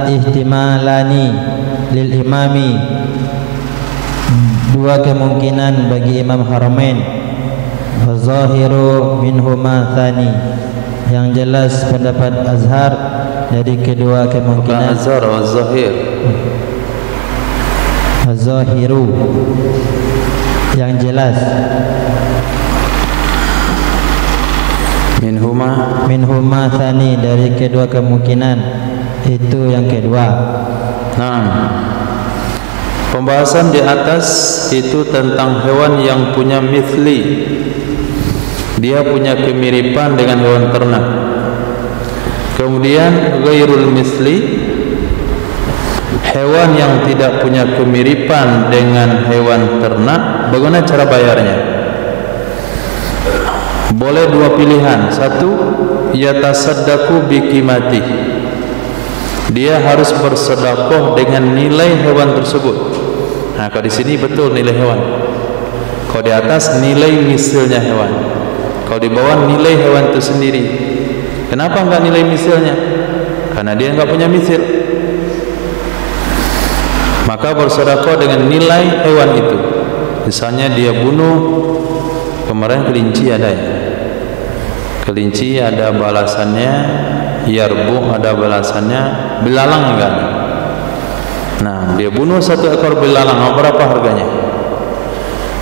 Ihtimalani lil imami, dua kemungkinan bagi Imam Haramain. Zahiru minhuma tsani, yang jelas pendapat Azhar dari kedua kemungkinan. Azhar wa zahir. Zahiru, yang jelas. Minhuma tsani, dari kedua kemungkinan itu yang kedua. Nah, pembahasan di atas itu tentang hewan yang punya mithli, dia punya kemiripan dengan hewan ternak. Kemudian ghairul mithli, hewan yang tidak punya kemiripan dengan hewan ternak. Bagaimana cara bayarnya? Boleh dua pilihan. Satu, yatasaddaqu biqimati, dia harus bersedekah dengan nilai hewan tersebut. Nah, kalau di sini betul nilai hewan. Kalau di atas nilai misilnya hewan, kalau di bawah nilai hewan itu sendiri. Kenapa enggak nilai misilnya? Karena dia enggak punya misil. Maka bersedekah dengan nilai hewan itu. Misalnya dia bunuh kemarin kelinci, ada ya, kelinci ada balasannya, yarbu ada balasannya, belalang enggak. Nah, dia bunuh satu ekor belalang, berapa harganya?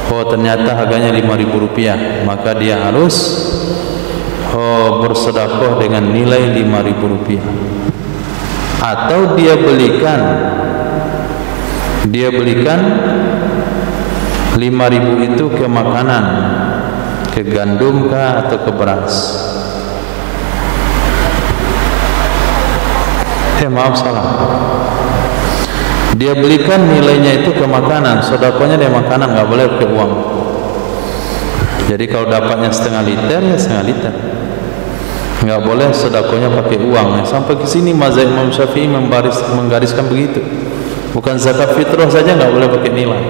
Oh, ternyata harganya Rp5.000, maka dia harus bersedekah dengan nilai Rp5.000. Atau dia belikan Rp5.000 itu ke makanan, ke gandum kah atau ke beras. Maaf salah. dia belikan nilainya itu ke makanan, sodakohnya dia makanan, nggak boleh pakai uang. Jadi kalau dapatnya setengah liter ya setengah liter, nggak boleh sodakohnya pakai uang. Sampai ke sini mazhab Imam Syafi'i menggariskan begitu. Bukan zakat fitrah saja nggak boleh pakai nilai.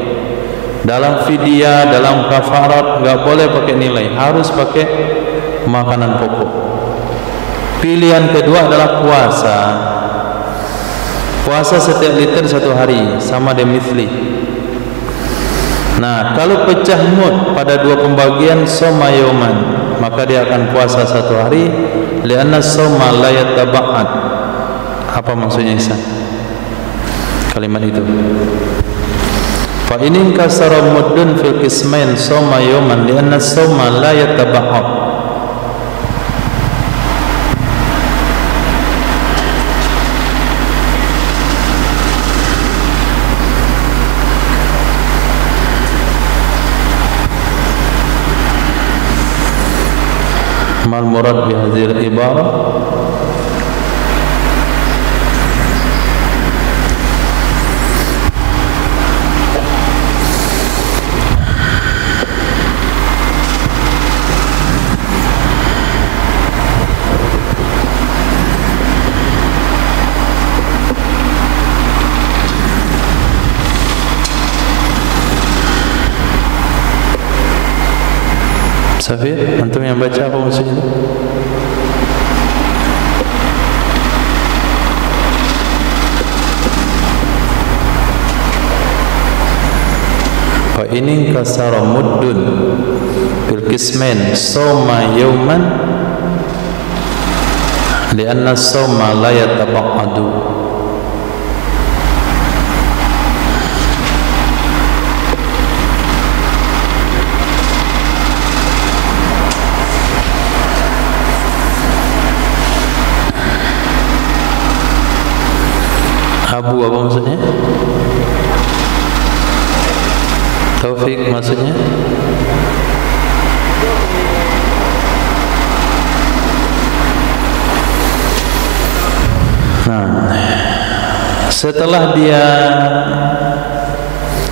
Dalam fidyah, dalam kafarat nggak boleh pakai nilai, harus pakai makanan pokok. Pilihan kedua adalah puasa. Puasa setiap liter 1 hari sama demithli. Nah, kalau pecah mud pada 2 pembagian soma yauman, maka dia akan puasa 1 hari. Lianna soma la yataba'ad. Apa maksudnya Isa? Kalimat itu. Fa in kasara muddun fil qismain soma yauman lianna soma la yataba'ad. Mal murad bi hadhil ibarah Safir, antum yang baca apa maksudnya itu? Fa in kasara muddun bil qismain sawma yawman lianna sawma la yataba'adu. Abu apa maksudnya? Taufik maksudnya? Nah, setelah dia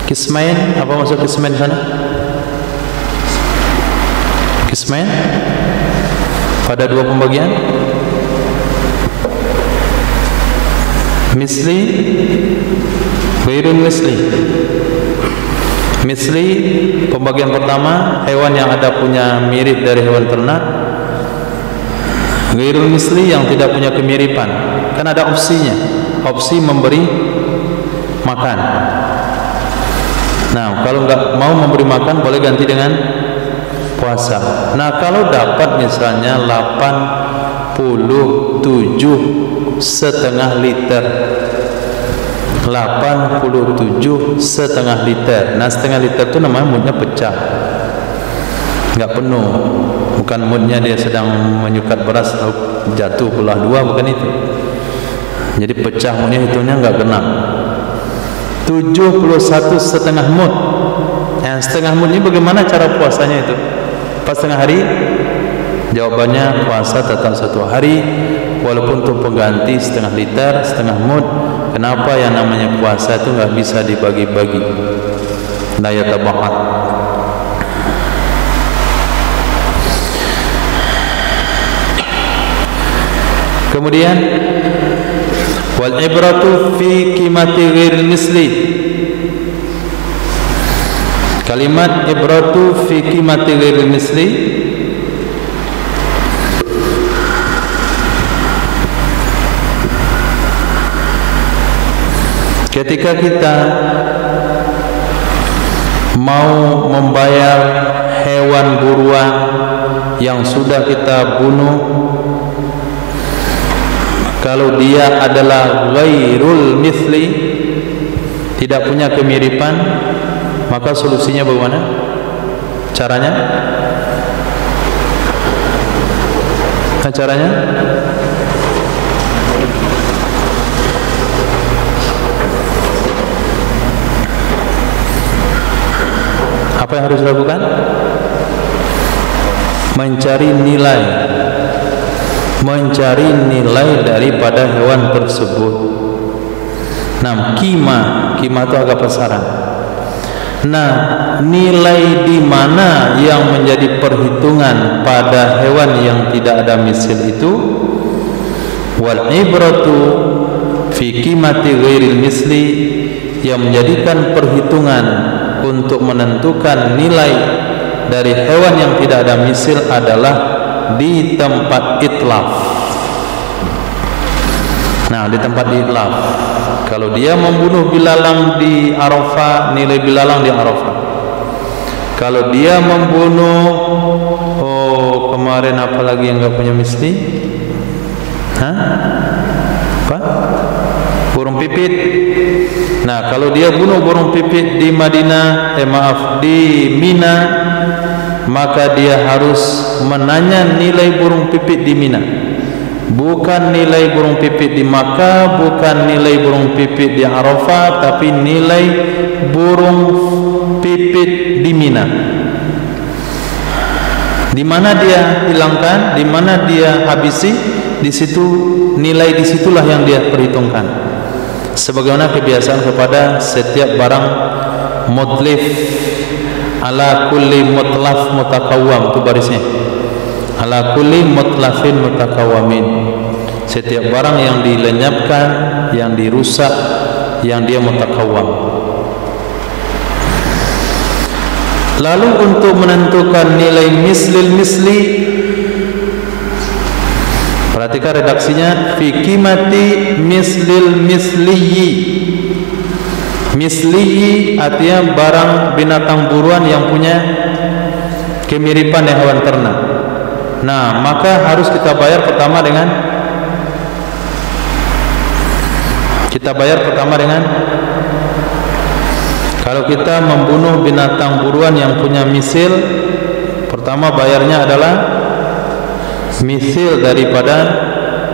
kismain, apa maksud kismain sana? Kismain pada 2 pembagian. Misli, ghairun misli. Misli pembagian pertama, hewan yang ada punya mirip dari hewan ternak. Ghairun misli yang tidak punya kemiripan. Kan ada opsinya, opsi memberi makan. Nah, kalau nggak mau memberi makan boleh ganti dengan puasa. Nah, kalau dapat misalnya 87,5 liter, 87,5 liter. Nah, setengah liter itu namanya mudnya pecah, nggak penuh. Bukan mudnya dia sedang menyukat beras jatuh belah 2, bukan itu. Jadi pecah mudnya, hitungnya nggak genap. 71,5 mud. Yang setengah mud ini bagaimana cara puasanya itu? Pas setengah hari? Jawabannya puasa tetap 1 hari, walaupun untuk pengganti setengah liter, setengah mud. Kenapa yang namanya puasa itu nggak bisa dibagi-bagi? La yataba'ad. Kemudian wal ibratu fi qimati ghairil misli. Kalimat ibratu fi qimati ghairil misli ketika kita mau membayar hewan buruan yang sudah kita bunuh, kalau dia adalah ghairul misli, tidak punya kemiripan, maka solusinya bagaimana? Caranya? Caranya? Apa yang harus dilakukan? Mencari nilai daripada hewan tersebut. Nah, kima itu agak pasaran. Nah, nilai di mana yang menjadi perhitungan pada hewan yang tidak ada misil itu? Wal ibratu fi qimati ghairil misli, yang menjadikan perhitungan untuk menentukan nilai dari hewan yang tidak ada misil adalah di tempat itlaf. Nah, di tempat itlaf. Kalau dia membunuh bilalang di Arafah, nilai bilalang di Arafah. Kalau dia membunuh, kemarin apa lagi yang enggak punya misli? Apa? Burung pipit. Nah, kalau dia bunuh burung pipit di Madinah, di Mina, maka dia harus menanya nilai burung pipit di Mina. Bukan nilai burung pipit di Makkah, bukan nilai burung pipit di Arafah, tapi nilai burung pipit di Mina. Di mana dia hilangkan, di mana dia habisi, di situ nilai, disitulah yang dia perhitungkan. Sebagaimana kebiasaan kepada setiap barang mutlif, ala kulli mutlaf mutakawwam, itu barisnya. Ala kulli mutlafin mutakawamin, setiap barang yang dilenyapkan, yang dirusak, yang dia mutakawam. Lalu untuk menentukan nilai mislil misli, perhatikan redaksinya, fi qimati mislil misliyi. Misliyi artinya barang binatang buruan yang punya kemiripan dengan hewan ternak. Nah, maka harus kita bayar pertama dengan kalau kita membunuh binatang buruan yang punya misil, pertama bayarnya adalah misil daripada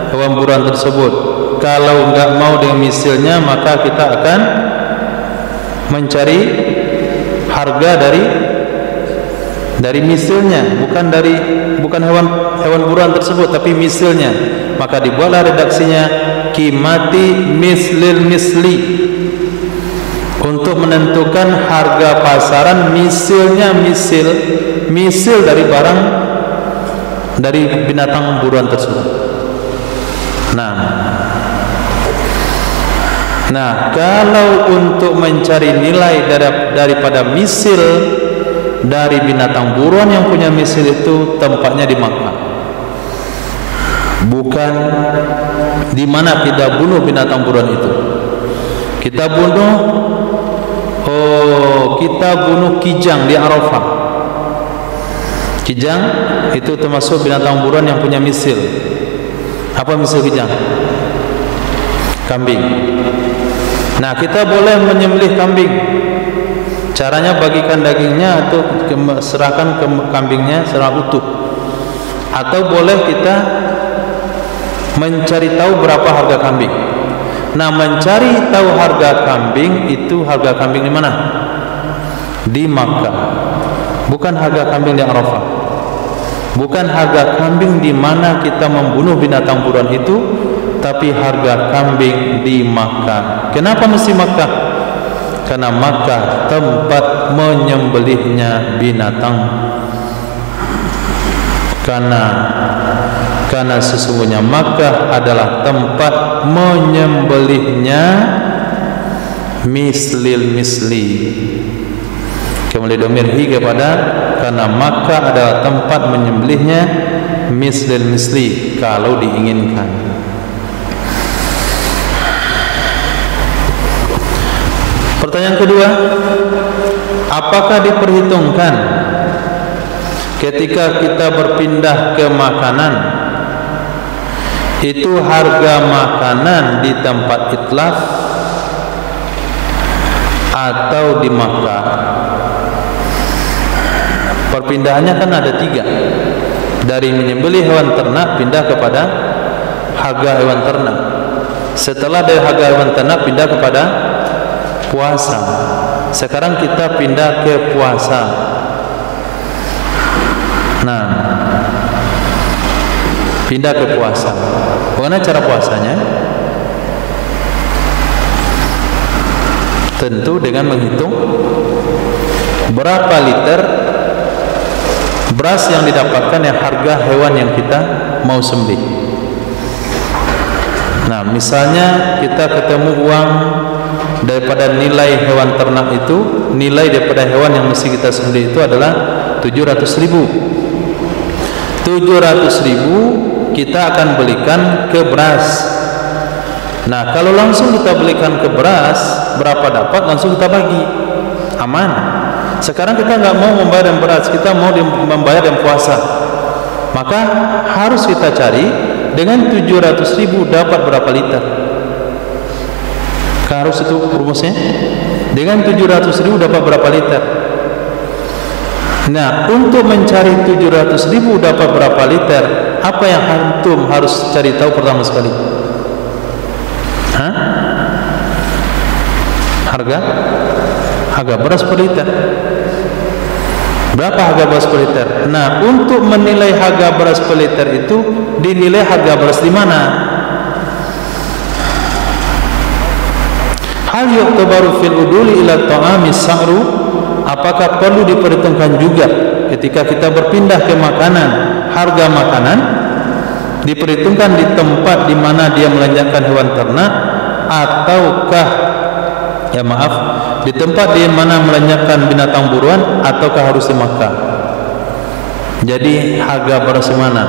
hewan buruan tersebut. Kalau enggak mau dengan misilnya, maka kita akan mencari harga dari misilnya, bukan hewan buruan tersebut, tapi misilnya. Maka dibuatlah redaksinya qimati mislil misli, untuk menentukan harga pasaran misilnya, misil dari barang, dari binatang buruan tersebut. Nah, kalau untuk mencari nilai daripada misil dari binatang buruan yang punya misil itu, tempatnya di Makkah, bukan di mana kita bunuh binatang buruan itu. Kita bunuh kijang di Arafah. Kijang itu termasuk binatang buruan yang punya misil. Apa misil kijang? Kambing. Nah, kita boleh menyembelih kambing. Caranya bagikan dagingnya atau serahkan ke kambingnya secara utuh. Atau boleh kita mencari tahu berapa harga kambing. Nah, mencari tahu harga kambing itu, harga kambing di mana? Di Makkah. Bukan harga kambing di Arafah. Bukan harga kambing di mana kita membunuh binatang buruan itu, tapi harga kambing di Makkah. Kenapa mesti Makkah? Karena Makkah tempat menyembelihnya binatang. Karena sesungguhnya Makkah adalah tempat menyembelihnya mislil misli. Kembali domirhi kepada, karena Makkah adalah tempat menyembelihnya mislil misli kalau diinginkan. Pertanyaan kedua, apakah diperhitungkan ketika kita berpindah ke makanan itu harga makanan di tempat itlaf atau di Makkah? Perpindahannya kan ada 3. Dari menyembelih hewan ternak pindah kepada harga hewan ternak. Setelah dari harga hewan ternak pindah kepada puasa. Sekarang kita pindah ke puasa. Nah, pindah ke puasa. Bagaimana cara puasanya? Tentu dengan menghitung berapa liter beras yang didapatkan yang harga hewan yang kita mau sembelih. Nah, misalnya kita ketemu uang daripada nilai hewan ternak itu, nilai daripada hewan yang mesti kita sembelih itu adalah 700.000. 700.000 kita akan belikan ke beras. Nah, kalau langsung kita belikan ke beras, berapa dapat langsung kita bagi, aman. Sekarang kita nggak mau membayar yang beras, kita mau membayar yang puasa, maka harus kita cari dengan 700.000 dapat berapa liter. Kan harus itu rumusnya, dengan 700.000 dapat berapa liter. Nah, untuk mencari 700.000 dapat berapa liter, apa yang antum harus cari tahu pertama sekali? Harga beras per liter. Berapa harga beras per liter? Nah, untuk menilai harga beras per liter itu dinilai harga beras di mana? Hal yu'tabaru fil uduli ila ta'ami sa'ru, apakah perlu diperhitungkan juga ketika kita berpindah ke makanan, harga makanan diperhitungkan di tempat di mana dia melenyapkan hewan ternak, ataukah di tempat di mana melenyapkan binatang buruan, ataukah harus di Makkah? Jadi harga beras di mana?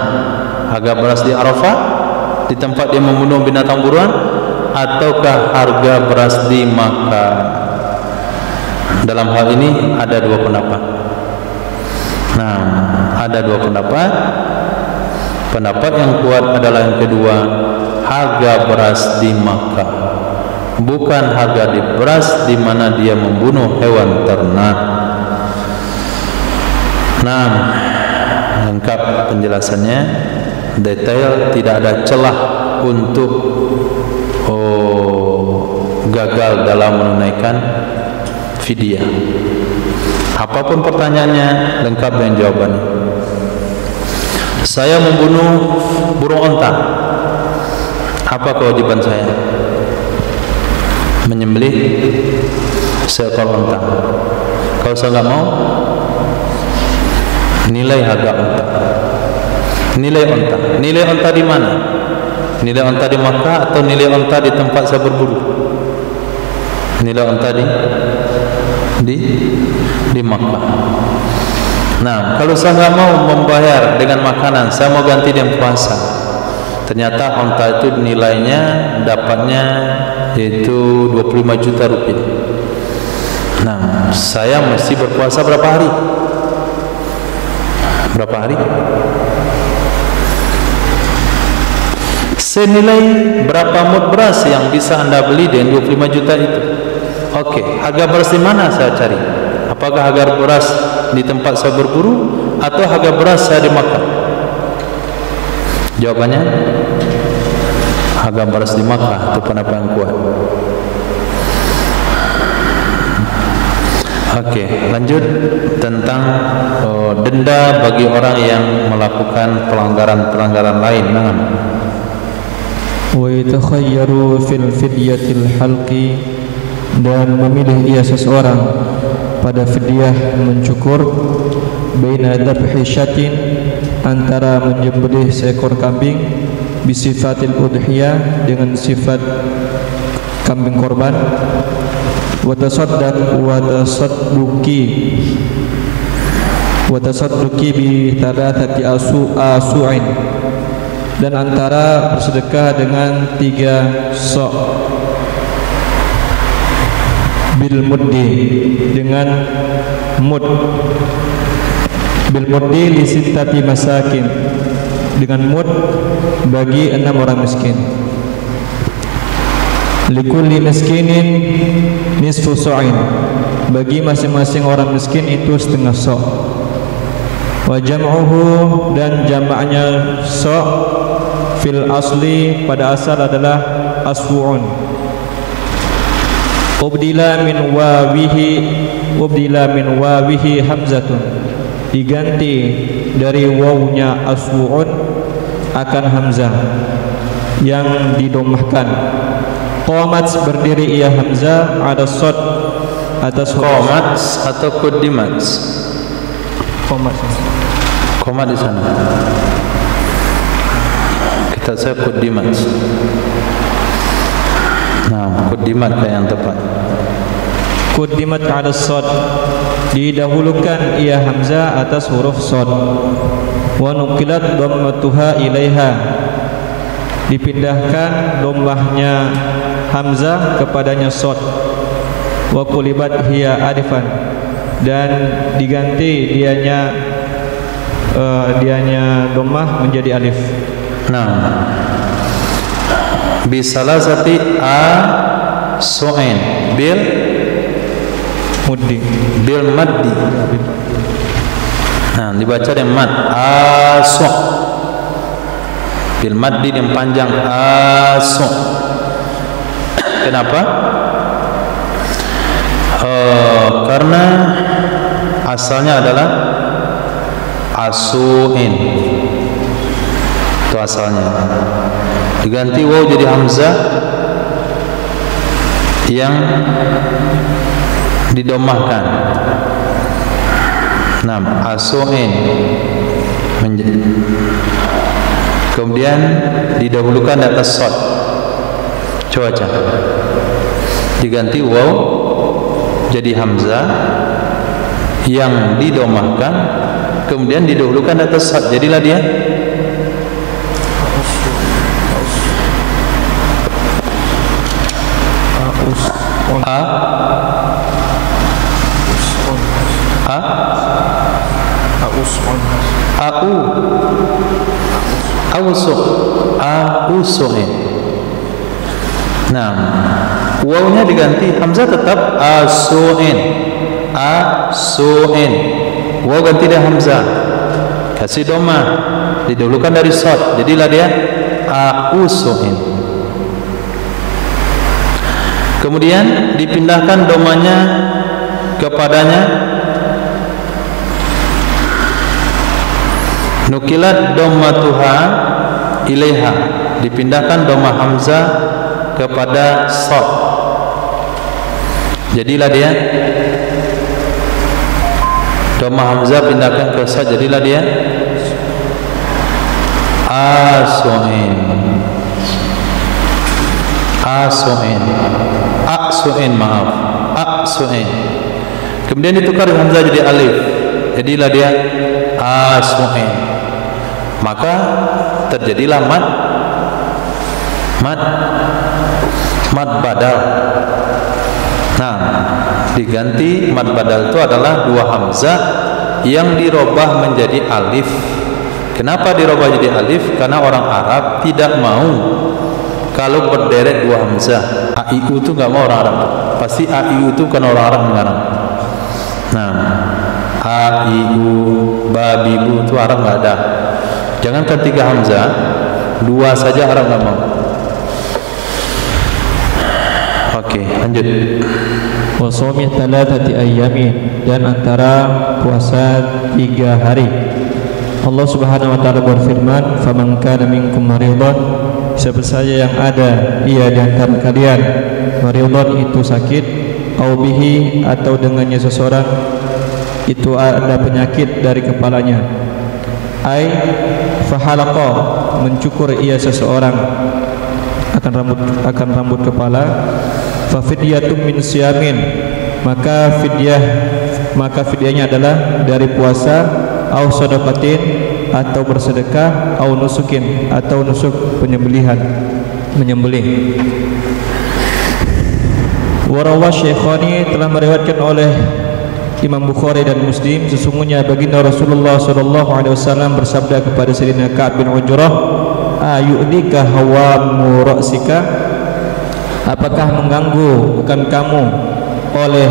Harga beras di Arafah, di tempat dia membunuh binatang buruan, ataukah harga beras di Makkah? Dalam hal ini ada dua pendapat. Nah, ada dua pendapat. Pendapat yang kuat adalah yang kedua, harga beras di Makkah, bukan harga di beras di mana dia membunuh hewan ternak. Nah, lengkap penjelasannya, detail, tidak ada celah untuk gagal dalam menunaikan fidyah. Apapun pertanyaannya, lengkap dengan jawabannya. Saya membunuh burung onta, apa kewajiban saya? Menyembelih seekor onta. Kalau saya nggak mau, nilai harga onta. Nilai onta. Nilai onta di mana? Nilai onta di Makkah atau nilai onta di tempat saya berburu? Nilai onta di Makkah. Nah, kalau saya nggak mau membayar dengan makanan, saya mau ganti dengan puasa. Ternyata onta itu nilainya, dapatnya yaitu 25 juta rupiah. Nah, saya mesti berpuasa berapa hari? Berapa hari? Senilai berapa mud beras yang bisa Anda beli dengan 25 juta itu? Oke, harga beras di mana saya cari? Apakah harga beras di tempat saya berburu atau harga beras saya di Makkah? Jawabannya, harga beras di Makkah. Itu pendapat yang kuat. Oke, lanjut tentang denda bagi orang yang melakukan pelanggaran lain. Wa yatakhayyaru fil fidyatil halqi, dan memilih ia seseorang pada fidyah mencukur, baina dhabhi syatin, antara menyembelih seekor kambing, bisifatil udhiyah, dengan sifat kambing korban, wa tasadduqi bi thalathati asu'in, dan antara bersedekah dengan 3 sok, bil muddi, dengan mud, bil muddi li sittati masakin, dengan mud bagi 6 orang miskin. Likulli miskinin nisfu sa'in, bagi masing-masing orang miskin itu setengah sok. Wa jam'uhu, dan jamaknya sok, fil asli, pada asal adalah asfu'un. Ubdila min wawihi hamzatun, diganti dari wawnya asfu'un akan hamzah yang didomahkan. Qamat, berdiri ia hamzah, ada sod atas huruf Qomat atau quddimat? Qomat di sana. Kita saya quddimat. Nah, quddimat yang tepat. Quddimat 'ala shad, didahulukan ia hamzah atas huruf shad. Wa nuqilat dhammatuha ilaiha, dipindahkan dhammahnya hamzah kepadanya shad. Wa qulibat hiya alifan, dan diganti dianya dhammah menjadi alif. Nah, bisalasati su'in bil maddi. Nah, dibaca dengan mad asu. Bil maddi yang panjang asu. Kenapa? Karena asalnya adalah asuin. Itu asalnya. Diganti waw jadi hamzah yang didomahkan. Nah, asuin. Kemudian didahulukan di atas shad. Coba cak. Diganti waw jadi hamzah yang didomahkan, kemudian didahulukan di atas shad. Jadilah dia ausu'in. Nah, wawnya diganti, hamzah tetap asu'in. Waw ganti dia hamzah, kasih domah, didahulukan dari shad. Jadilah dia ausu'in. Kemudian dipindahkan domanya kepadanya, nukilat dhammatuha ilaiha, dipindahkan dhammah hamzah kepada shad. Jadilah dia dhammah hamzah pindahkan ke shad. Jadilah dia asu'in. Kemudian ditukar hamzah jadi alif. Jadilah dia asu'in. Maka terjadilah mad badal. Nah, diganti mad badal itu adalah dua hamzah yang dirubah menjadi alif. Kenapa dirubah jadi alif? Karena orang Arab tidak mau kalau berderet dua hamzah. A-I-U itu nggak mau orang Arab. Pasti A-I-U itu kan orang Arab mengarang. Nah, A-I-U, Babibu itu Arab nggak ada. Jangankan tiga hamzah, dua saja Arab nggak mau. Oke, lanjut. Wa shaumi thalathati ayyamin, dan antara puasa 3 hari. Allah Subhanahu wa taala berfirman, "Faman kana minkum maridan," siapa saja yang ada ia di antara kalian maridan itu sakit, au bihi atau dengannya seseorang itu ada penyakit dari kepalanya, ai fahalaqa mencukur ia seseorang akan rambut kepala, fa fidyatun min siyamin, maka fidyahnya adalah dari puasa, au sedekatin atau bersedekah, au nusukin atau nusuk menyembelih. Warawa Syekhani, telah meriwayatkan oleh Imam Bukhari dan Muslim, sesungguhnya baginda Rasulullah SAW bersabda kepada Sayyidina Ka'ab bin Ujrah, ayu'dika hawamu ra'sika, apakah mengganggu bukan kamu oleh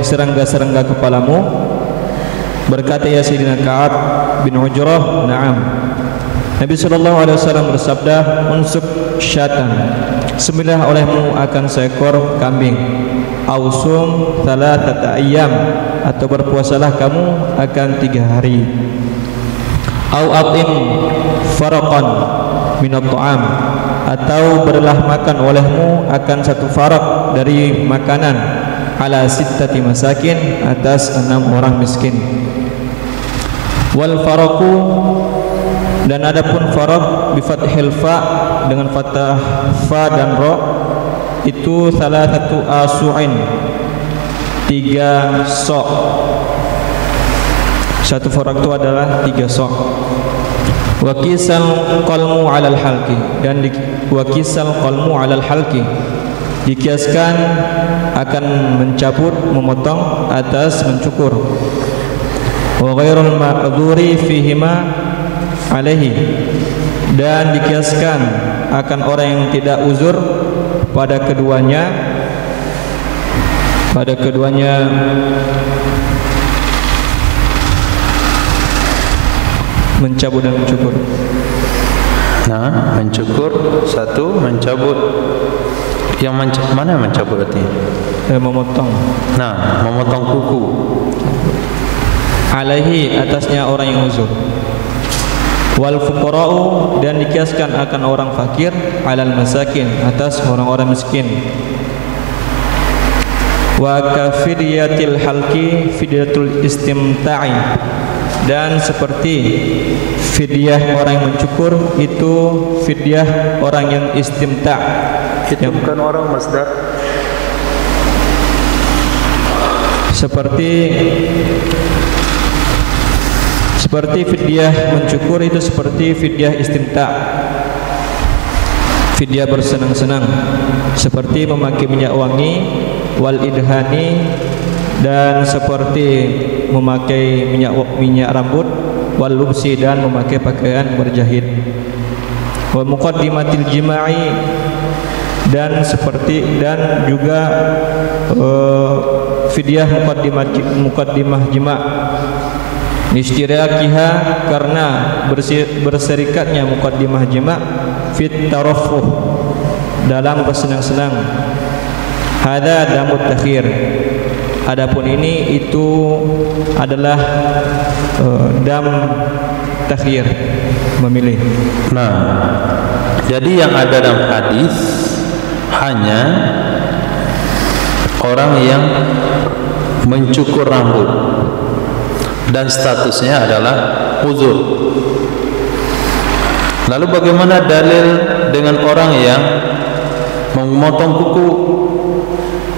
serangga-serangga kepalamu? Berkata ya Sayyidina Ka'ab bin Ujrah, na'am. Nabi SAW bersabda, unsuk syatan, sembelih olehmu akan seekor kambing, ausum thalathata ayyam, atau berpuasalah kamu akan 3 hari, au atim faraqan minat ta'am, atau berilah makan olehmu akan 1 faraq dari makanan, ala sittati masakin, atas 6 orang miskin. Wal faraku, dan adapun faraq bi fathil fa, dengan fathah fa dan ra, itu salasatu asu'in, 3 sok. Satu faraq itu adalah 3 sok. Wa kisal qalmu 'alal halqi, dan wa kisal qalmu 'alal halqi, dikiaskan akan mencabut, memotong atas mencukur. Wa ghairul ma'dzuri fihima alaihi, dan dikiaskan akan orang yang tidak uzur pada keduanya mencabut dan mencukur. Nah, mencukur satu, mencabut. Yang mana mencabut artinya? Memotong. Nah, memotong kuku. Alaihi, atasnya orang yang uzur. Wal fuqara'u, dan dikiaskan akan orang fakir, alal masakin, atas orang-orang miskin. Wa kafidyatil halqi fidyatul istimta'i, dan seperti fidyah orang yang mencukur itu fidyah orang yang istimta'. Itu bukan orang masdar. Seperti fidyah mencukur itu seperti fidyah istimta', fidyah bersenang-senang, seperti memakai minyak wangi, wal idhani, dan seperti memakai minyak rambut, wal lubsi, dan memakai pakaian berjahit, wa muqaddimatil jima'i, dan juga fidyah muqaddimah jima', istirakiha, karena berserikatnya muqaddimah jima' fit tarafuh, dalam bersenang-senang. Hada damut takhir, adapun ini itu adalah dam takhir, memilih. Nah, jadi yang ada dalam hadis hanya orang yang mencukur rambut dan statusnya adalah uzur. Lalu bagaimana dalil dengan orang yang memotong kuku?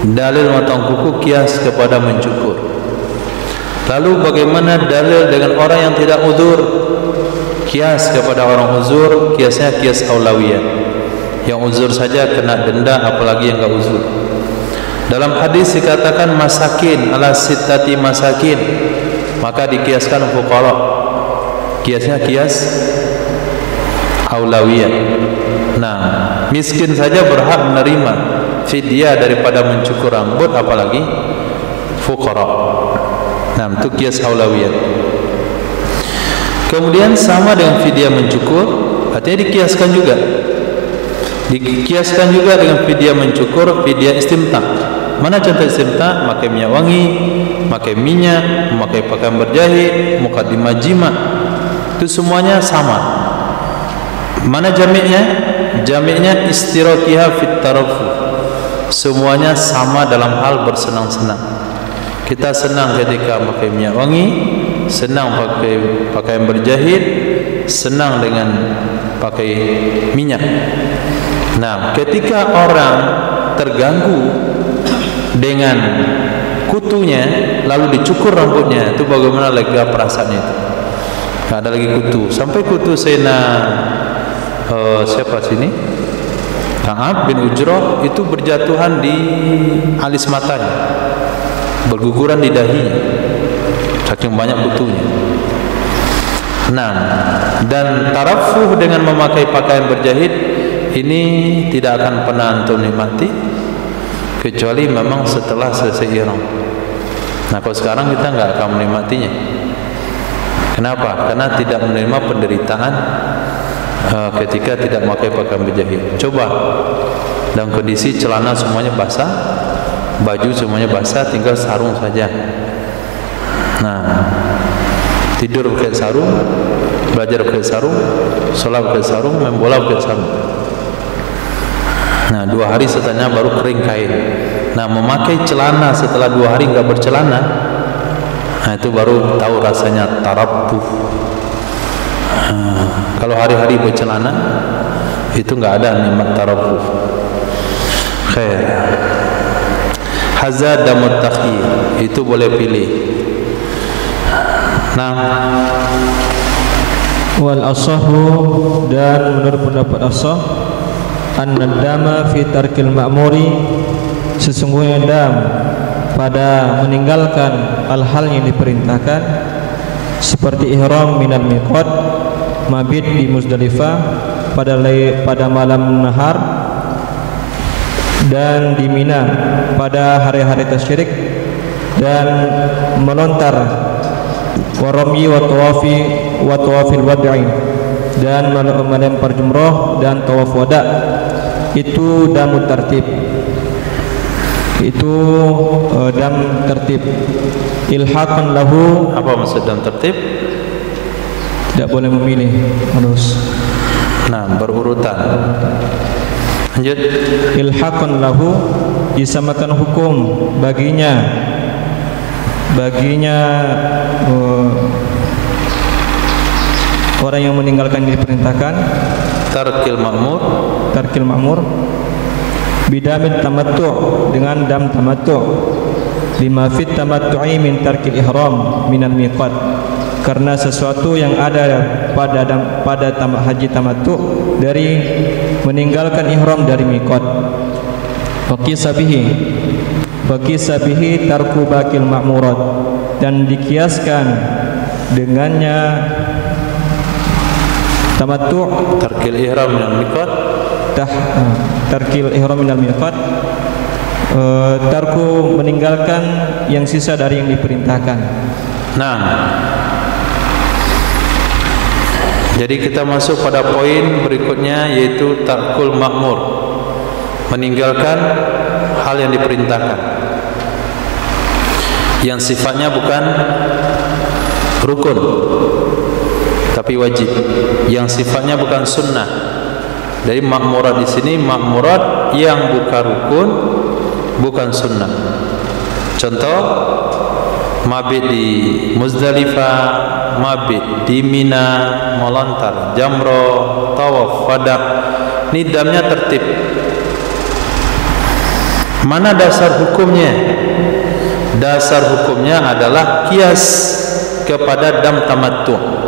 Dalil memotong kuku kias kepada mencukur. Lalu bagaimana dalil dengan orang yang tidak uzur? Kias kepada orang uzur, kiasnya kias aulawiyah. Yang uzur saja kena denda, apalagi yang enggak uzur. Dalam hadis dikatakan masakin ala sittati masakin, maka dikiaskan fuqara. Kiasnya kias aulawiyah. Nah, miskin saja berhak menerima fidyah daripada mencukur rambut, apalagi fuqara. Nah, itu kias aulawiyah. Kemudian sama dengan fidyah mencukur, artinya dikiaskan juga dengan fidyah mencukur, fidyah istimta'. Mana contoh istimta'? Memakai minyak wangi, memakai minyak, memakai pakaian berjahit, muqaddimah jima', itu semuanya sama. Mana jami'nya? Jami'nya istirakiha fit tarafu, semuanya sama dalam hal bersenang-senang. Kita senang ketika memakai minyak wangi, senang pakai pakaian berjahit, senang dengan pakai minyak. Nah, ketika orang terganggu dengan kutunya lalu dicukur rambutnya, itu bagaimana lega perasaannya itu? Tidak ada lagi kutu. Sampai kutu Sayyidina siapa sini? Ka'ab bin Ujrah itu berjatuhan di alis matanya, berguguran di dahinya, saking banyak kutunya. Nah, dan tarafuh dengan memakai pakaian berjahit ini tidak akan pernah antum nikmati kecuali memang setelah selesai ihram. Nah, kalau sekarang kita nggak akan menikmatinya. Kenapa? Karena tidak menerima penderitaan ketika tidak memakai pakaian berjahit. Coba dalam kondisi celana semuanya basah, baju semuanya basah, tinggal sarung saja. Nah, tidur pakai sarung, belajar pakai sarung, sholat pakai sarung, main bola pakai sarung. Nah, 2 hari setelahnya baru kering kain. Nah, memakai celana setelah 2 hari enggak bercelana, nah itu baru tahu rasanya tarabbuh. Kalau hari-hari bercelana itu enggak ada nikmat tarabbuh. Khair. Hazad dan mutakhir itu boleh pilih. Nah, wal asahu, dan menurut pendapat asah, an-nadama fi tarkil ma'muri, sesungguhnya dam pada meninggalkan hal-hal yang diperintahkan seperti ihram minal miqat, mabit di Muzdalifah pada malam nahar, dan di Mina pada hari-hari tasyrik, dan melontar warami wa tawafil wad'i, dan melempar jumrah dan tawaf wada, itu damut tertib. Itu dam tertib. Ilhaqan lahu, apa maksud dam tertib? Tidak boleh memilih, harus berurutan. Lanjut. Ilhaqan lahu, disamakan hukum baginya orang yang meninggalkan yang diperintahkan. Tarkil ma'mur bidamit tamattu', dengan dam tamattu', lima fit tamattu'i min tarkil ihram minal miqat, karena sesuatu yang ada pada haji tamattu' dari meninggalkan ihram dari miqat. Baqisa bihi tarku baqil ma'murat, dan dikiaskan dengannya tamattu' tarkil ihram minal miqat, tarkil ihram minal miqat, tarku meninggalkan yang sisa dari yang diperintahkan. Nah, jadi kita masuk pada poin berikutnya, yaitu tarkul ma'mur, meninggalkan hal yang diperintahkan yang sifatnya bukan rukun tapi wajib, yang sifatnya bukan sunnah. Dari makmurat di sini, makmurat yang bukan rukun, bukan sunnah. Contoh, mabit di Muzdalifah, mabit di Mina, melontar jamroh, tawaf wada, ini damnya tertib. Mana dasar hukumnya? Dasar hukumnya adalah kias kepada dam tamattu'.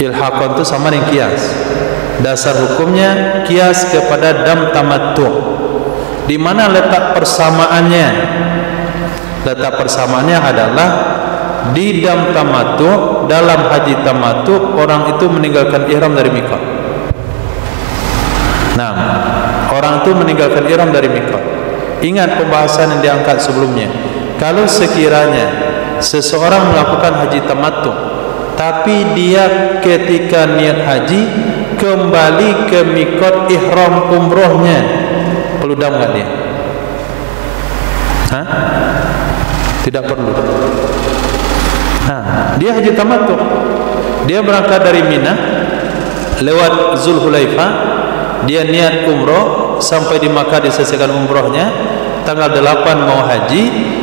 Ilhaqan itu sama dengan kias. Dasar hukumnya kias kepada dam tamattu'. Di mana letak persamaannya? Letak persamaannya adalah di dam tamattu', dalam haji tamattu' orang itu meninggalkan ihram dari miqat. Nah, orang itu meninggalkan ihram dari miqat. Ingat pembahasan yang diangkat sebelumnya. Kalau sekiranya seseorang melakukan haji tamattu', tapi dia ketika niat haji kembali ke miqat ihram umrohnya, perlu dam enggak dia? Tidak perlu. Dia haji tamattu', dia berangkat dari Mina lewat Zulhulaifah, dia niat umroh, sampai di Makkah diselesaikan umrohnya, tanggal 8 mau haji,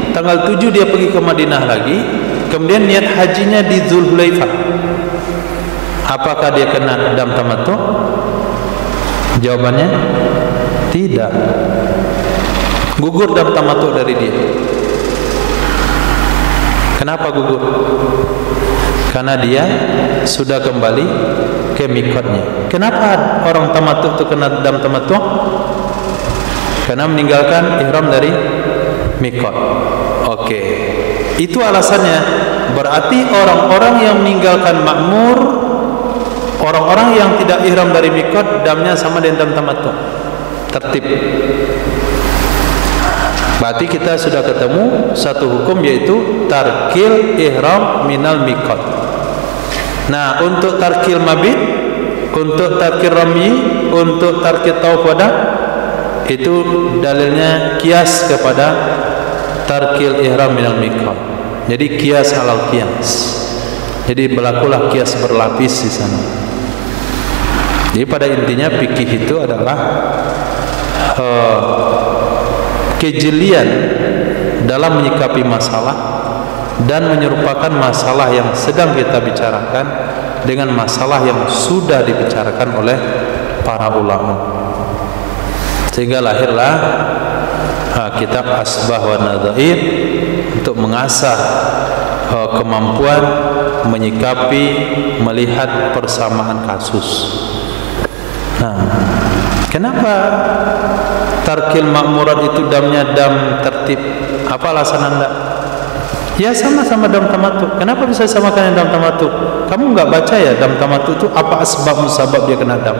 tanggal 7 dia pergi ke Madinah lagi, kemudian niat hajinya di Zulhulaifah. Apakah dia kena dam tamattu'? Jawabannya tidak. Gugur dam tamattu' dari dia. Kenapa gugur? Karena dia sudah kembali ke miqatnya. Kenapa orang tamattu' itu kena dam tamattu'? Karena meninggalkan ihram dari miqat. Oke. Itu alasannya. Berarti orang-orang yang meninggalkan makmur, orang-orang yang tidak ihram dari miqat, damnya sama dengan dam tamattu'. Tertib. Berarti kita sudah ketemu satu hukum, yaitu tarkil ihram minal miqat. Nah, untuk tarkil mabit, untuk tarkil rami, untuk tarkil tawaf wada, itu dalilnya kias kepada tarkil ihram minal miqat. Jadi kias halal kias. Jadi berlakulah kias berlapis di sana. Jadi pada intinya fikih itu adalah kejelian dalam menyikapi masalah dan menyerupakan masalah yang sedang kita bicarakan dengan masalah yang sudah dibicarakan oleh para ulama. Sehingga lahirlah kitab Asbah wa Nadhair untuk mengasah kemampuan menyikapi, melihat persamaan kasus. Nah, kenapa tarkil ma'murat itu damnya dam tertib? Apa alasan anda? Ya sama-sama dam tamatuk. Kenapa bisa samakan yang dam tamatuk? Kamu enggak baca ya dam tamatuk itu apa asbab musabab dia kena dam?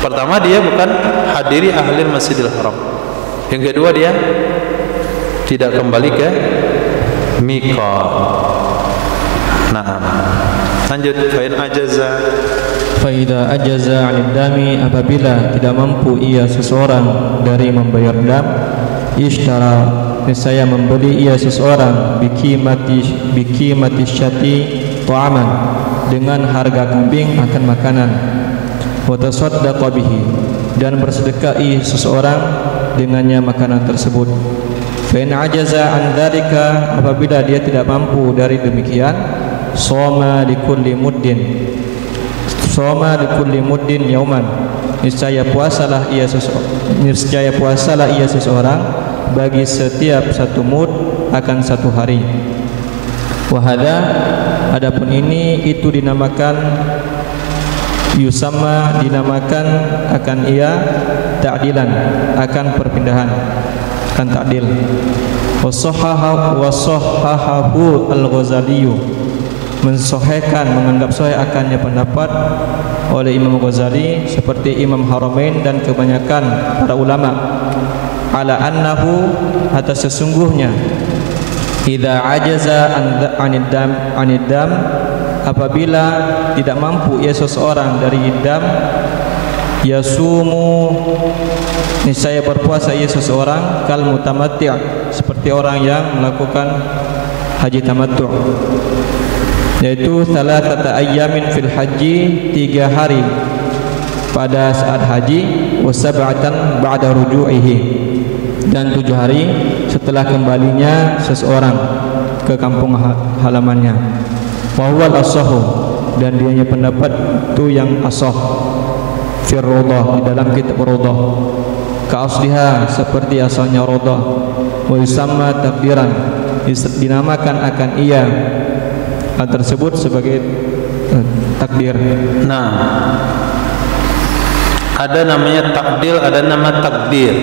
Pertama, dia bukan hadiri ahlil Masjidil Haram. Yang kedua, dia tidak kembali ke miqat. Nah, lanjut. Fa'in ajaza, Faida ajaza 'anid dami, apabila tidak mampu ia seseorang dari membayar dam, ishtara, niscaya membeli ia seseorang bikimati syati ta'aman, dengan harga kambing akan makanan, wa tasaddaqa bihi, dan bersedekah ia seseorang dengannya makanan tersebut. Fa in ajaza an dzalika, apabila dia tidak mampu dari demikian, shoma likulli muddin yauman, niscaya puasalah ia seseorang bagi setiap satu mud akan satu hari. Wahada, adapun ini itu dinamakan dinamakan akan ia ta'dilan, akan perpindahan, akan ta'dil. Wasahhahahu al-Ghazali, mensahihkan, menganggap sahih akannya pendapat oleh Imam Ghazali seperti Imam Haramain dan kebanyakan para ulama, ala annahu, atas sesungguhnya, idza ajaza anid dam, apabila tidak mampu ia seseorang dari dam, yasumu, niscaya berpuasa ia seseorang, kal mutamatti', seperti orang yang melakukan haji tamattu', yaitu salatata ayyamin fil haji, 3 hari pada saat haji, wa sab'atan ba'da ruju'ihi, dan 7 hari setelah kembalinya seseorang ke kampung halamannya. Wa huwal as-sahhu, dan dianya pendapat itu yang asah, fir rawdah, di dalam kitab rawdah, ka asliha, seperti asalnya rawdah, wa yusamma takdiran, dinamakan akan ia hal tersebut sebagai takdir. Nah, ada namanya takdil, ada nama takdir.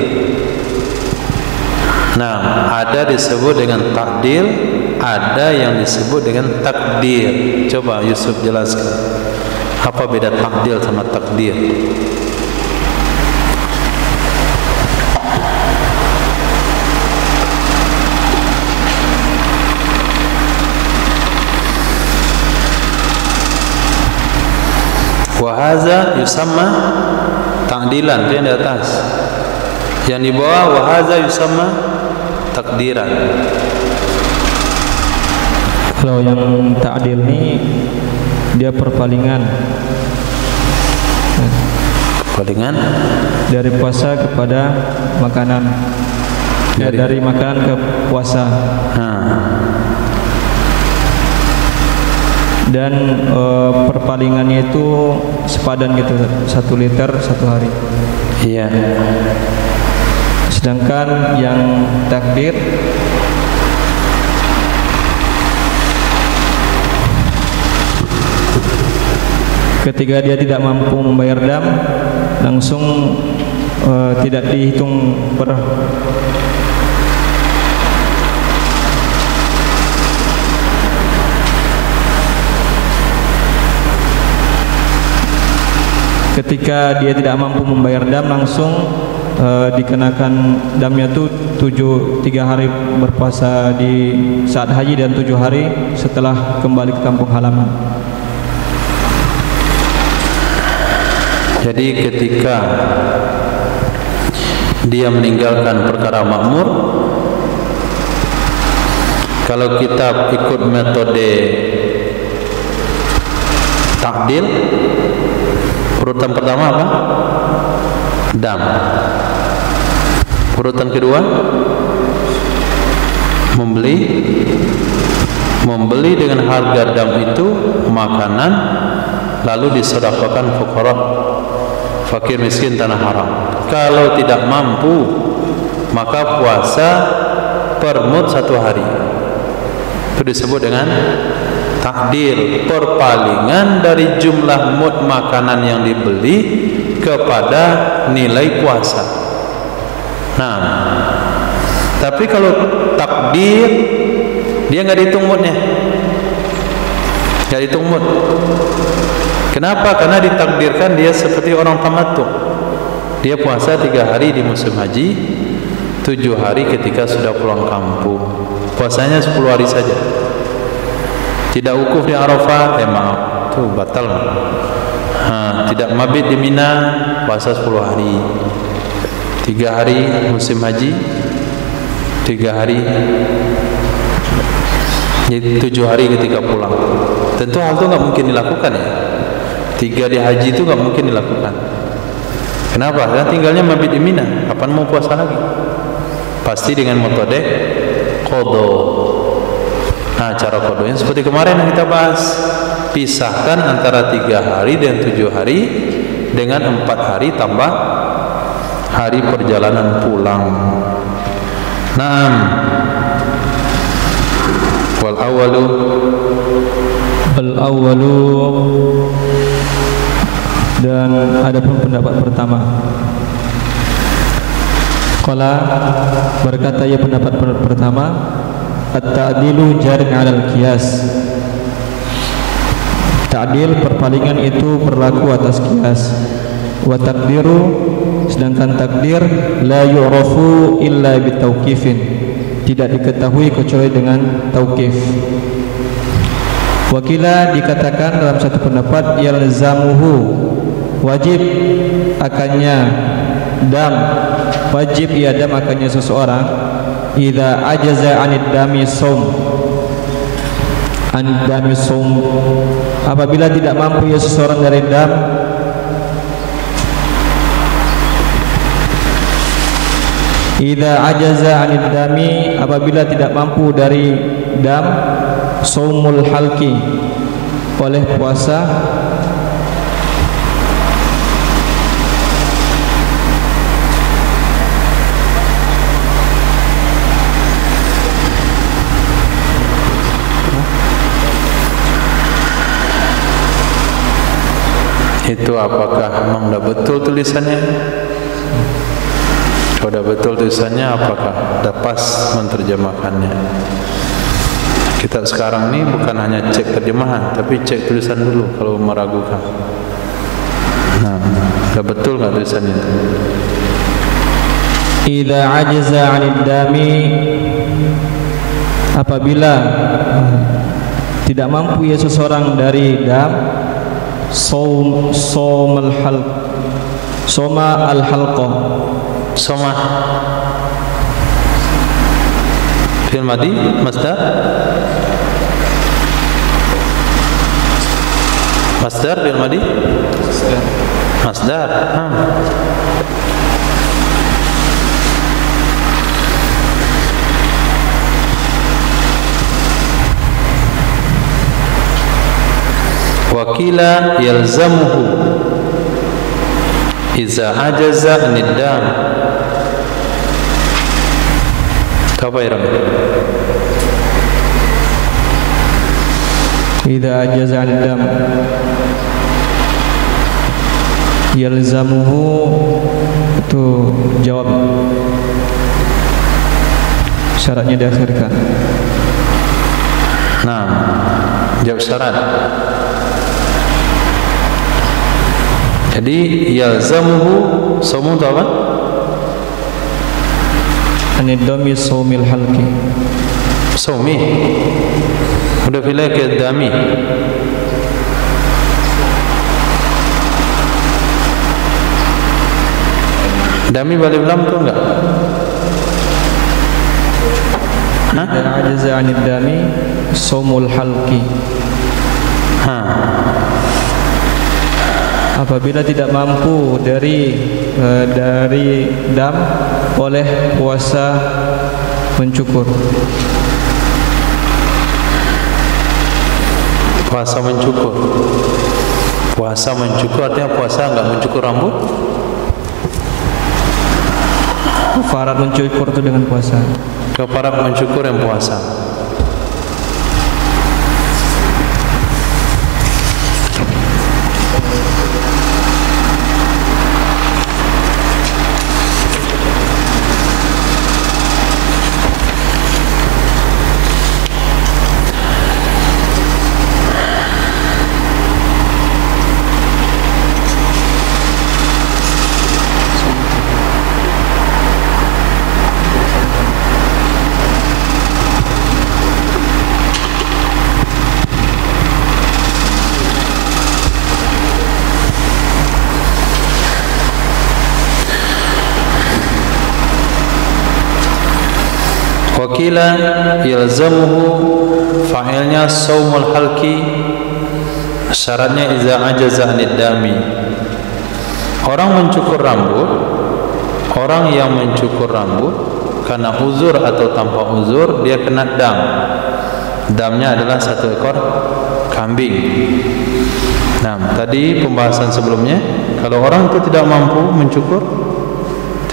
Nah, ada disebut dengan takdil, ada yang disebut dengan takdir. Coba Yusuf jelaskan, apa beda takdil sama takdir? Wahaza yusamma ta'dilan, itu yang di atas. Yang di bawah wahaza yusamma takdiran. Kalau yang ta'dil ini dia perpalingan dari puasa kepada makanan, dari makanan ke puasa. Dan perpalingannya itu sepadan gitu, 1 liter 1 hari. Iya. Sedangkan yang takdir ketika dia tidak mampu membayar dam, langsung tidak dihitung ketika dia tidak mampu membayar dam, langsung dikenakan damnya itu 3 hari berpuasa di saat haji dan 7 hari setelah kembali ke kampung halaman. Jadi ketika dia meninggalkan perkara makmur, kalau kita ikut metode takdil, urutan pertama apa? Dam. Urutan kedua, membeli dengan harga dam itu makanan lalu disedekahkan fuqara, fakir miskin tanah haram. Kalau tidak mampu, maka puasa per mud 1 hari. Itu disebut dengan takdir, perpalingan dari jumlah mud makanan yang dibeli kepada nilai puasa. Nah, tapi kalau takdir, dia nggak dihitung mudnya, nggak dihitung mud. Kenapa? Karena ditakdirkan dia seperti orang tamattu. Dia puasa 3 hari di musim haji, 7 hari ketika sudah pulang kampung. Puasanya 10 hari saja. Tidak wukuf di Arafah, maaf, itu batal. Tidak mabit di Mina, puasa 10 hari. 3 hari musim haji, 3 hari, 7 hari ketika pulang. Tentu hal itu nggak mungkin dilakukan ya. 3 di haji itu nggak mungkin dilakukan. Kenapa? Karena tinggalnya mabit di Mina. Kapan mau puasa lagi? Pasti dengan metode qadha. Nah, cara qadhanya seperti kemarin yang kita bahas. Pisahkan antara 3 hari dan 7 hari dengan 4 hari tambah hari perjalanan pulang. Naam. Wal awwalu dan adapun pendapat pertama, qala berkata ya pendapat pertama, at-ta'dilu jarin 'alal qiyas. Ta'dil perpalingan itu berlaku atas qiyas. Wa takdiru, sedangkan takdir la yu'rafu illa bitauqifin, tidak diketahui kecuali dengan tauqif. Wakila dikatakan dalam satu pendapat yalzamuhu, wajib akannya dam, wajib ia dam akannya seseorang idza ajaza 'anid dami shaum, an dami shaum, apabila tidak mampu ia seseorang dari dam, idza ajaza 'anid dami, apabila tidak mampu dari dam, shaumul halqi, oleh puasa itu. Apakah memang sudah betul tulisannya? Sudah betul tulisannya, apakah sudah pas menerjemahkannya? Kita sekarang ini bukan hanya cek terjemahan, tapi cek tulisan dulu kalau meragukan. Nah, sudah betul nggak tulisannya itu? Idza ajaza 'anid dami, apabila tidak mampu ya seseorang dari dam, soma al-halqa, soma fi'il madhi masdar, masdar fi'il madhi masdar. Wakila yalzamuhu iza ajaza nidam. Apa ya? Iza ajaza nidam yalzamuhu, itu jawab, syaratnya diakhirkan. Nah, jawab syarat. Jadi yalzamuhu saumu apa? Anidami saumil halqi, saumi udah pilih ke dami. Dami balik lam tuh enggak? Hah? Ajaza anid dami saumul halqi. Apabila tidak mampu dari dam, boleh puasa mencukur. Puasa mencukur. Puasa mencukur artinya puasa enggak mencukur rambut? Kafarat mencukur itu dengan puasa. Kafarat mencukur yang puasa. Wakila yalzamuhu, fa'ilnya saumul halki, syaratnya iza ajaza anid dami. Orang mencukur rambut, orang yang mencukur rambut karena uzur atau tanpa uzur, dia kena dam. Damnya adalah 1 ekor kambing. Nah, tadi pembahasan sebelumnya, kalau orang itu tidak mampu mencukur,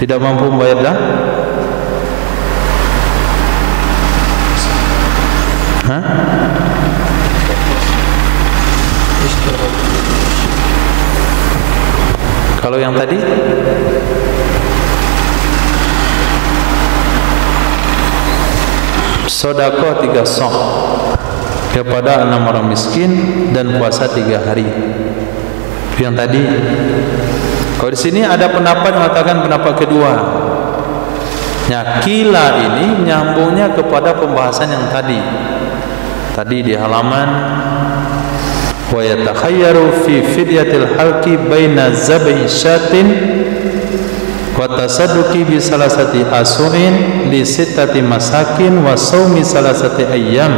tidak mampu membayar dam, kalau yang tadi sedekah 3 sok kepada 6 orang miskin dan puasa 3 hari. Yang tadi, kalau di sini ada pendapat mengatakan pendapat kedua. Kila ini nyambungnya kepada pembahasan yang tadi. Tadi di halaman wa yatakhayyaru fi fidyatil halqi baina zab'i syatin wa tasadduqi bi salasati asurin li sittati masakin wa shaumi salasati ayyam.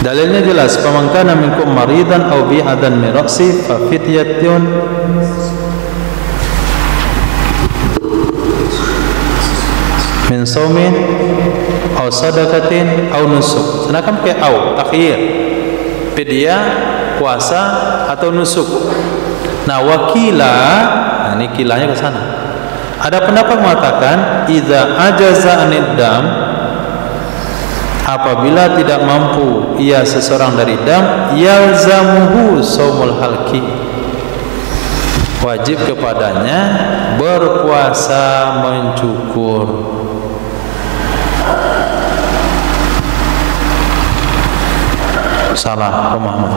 Dalilnya jelas, faman kana minkum maridan aw bi'adan min ra'si fa fidyatun min shaumin aw sadaqatin aw nusuk. Sedangkan pakai aw takhir, fidyah, puasa atau nusuk. Nah, wakila, ini kilanya ke sana. Ada pendapat mengatakan idza ajaza anid dam, apabila tidak mampu ia seseorang dari dam, yalzamuhu saumul halqi, wajib kepadanya berpuasa mencukur. Salah pemahaman.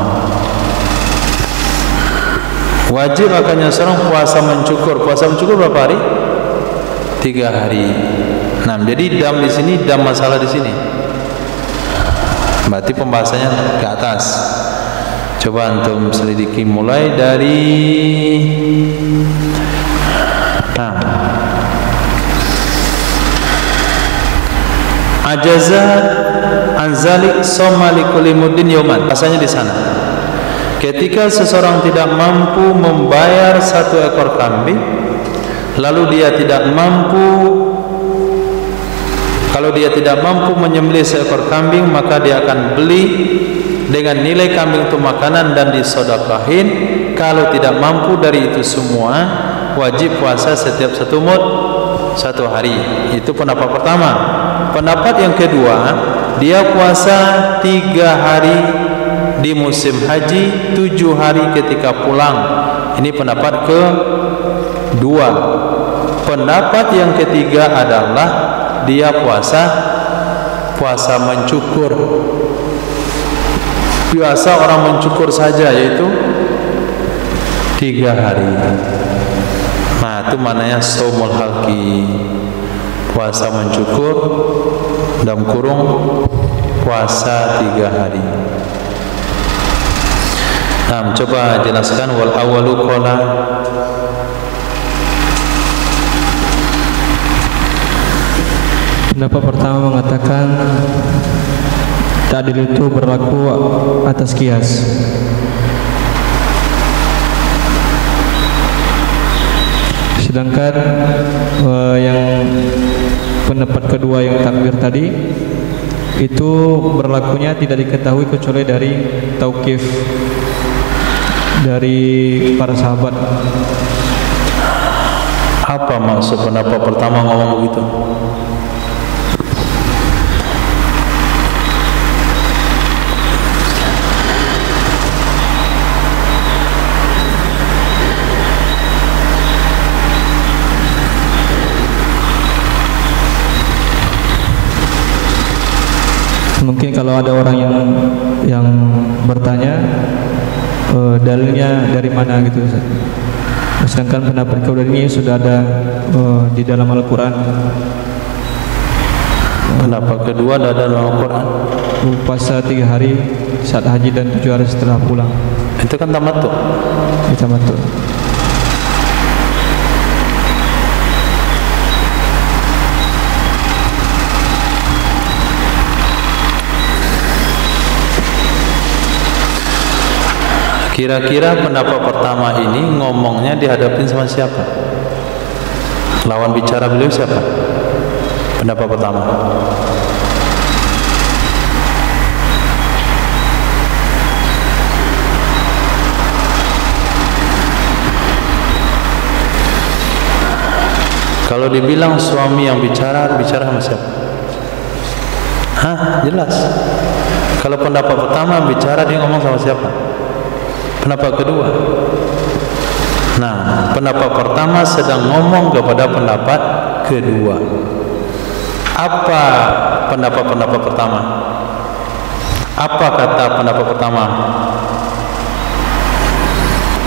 Wajib akannya seorang puasa mencukur. Puasa mencukur berapa hari? 3 hari. Nah, jadi dam di sini, dam masalah di sini. Berarti pembahasannya ke atas. Coba antum selidiki mulai dari ajaza anzalik soma likulli muddin yauman. Rasanya di sana. Ketika seseorang tidak mampu membayar 1 ekor kambing, lalu dia tidak mampu, kalau dia tidak mampu menyembelih 1 ekor kambing, maka dia akan beli dengan nilai kambing itu makanan dan disedekahin. Kalau tidak mampu dari itu semua, wajib puasa setiap 1 mud 1 hari. Itu pendapat pertama. Pendapat yang kedua, dia puasa 3 hari di musim haji, 7 hari ketika pulang. Ini pendapat kedua. Pendapat yang ketiga adalah dia puasa mencukur. Biasa orang mencukur saja, yaitu 3 hari. Nah, itu mananya saumul halqi, puasa mencukur, dalam kurung puasa 3 hari. Nah, coba jelaskan wal awalu qala. Pendapat pertama mengatakan ta'dil itu berlaku atas qiyas. Sedangkan yang pendapat kedua yang takbir tadi itu berlakunya tidak diketahui kecuali dari tauqif dari para sahabat. Apa maksud pendapat pertama ngomong begitu? Mungkin kalau ada orang yang bertanya dalilnya dari mana gitu Ustaz. Sedangkan pendapat kedua ini sudah ada di dalam Al-Quran. Pendapat kedua ada dalam Al-Quran. Puasa 3 hari saat haji dan 7 hari setelah pulang. Itu kan tamattu. Tamattu. Kira-kira pendapat pertama ini ngomongnya dihadapin sama siapa? Lawan bicara beliau siapa? Pendapat pertama. Kalau dibilang suami yang bicara sama siapa? Hah? Jelas. Kalau pendapat pertama bicara, dia ngomong sama siapa? Pendapat kedua. Nah, pendapat pertama sedang ngomong kepada pendapat kedua. Apa pendapat pertama? Apa kata pendapat pertama?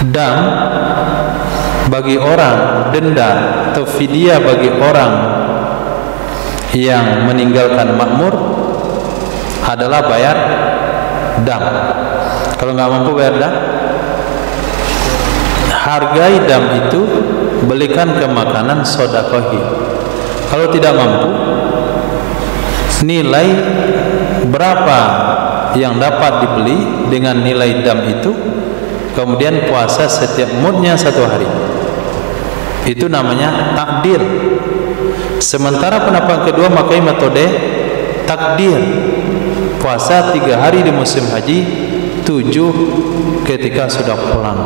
Dam bagi orang, denda atau fidyah bagi orang yang meninggalkan makmur adalah bayar dam. Kalau nggak mampu bayar dam, hargai dam itu, belikan ke makanan, sodakohi. Kalau tidak mampu, nilai berapa yang dapat dibeli dengan nilai dam itu, kemudian puasa setiap mudnya 1 hari. Itu namanya takdir. Sementara pendapat kedua memakai metode takdir, puasa 3 hari di musim haji, 7 ketika sudah pulang.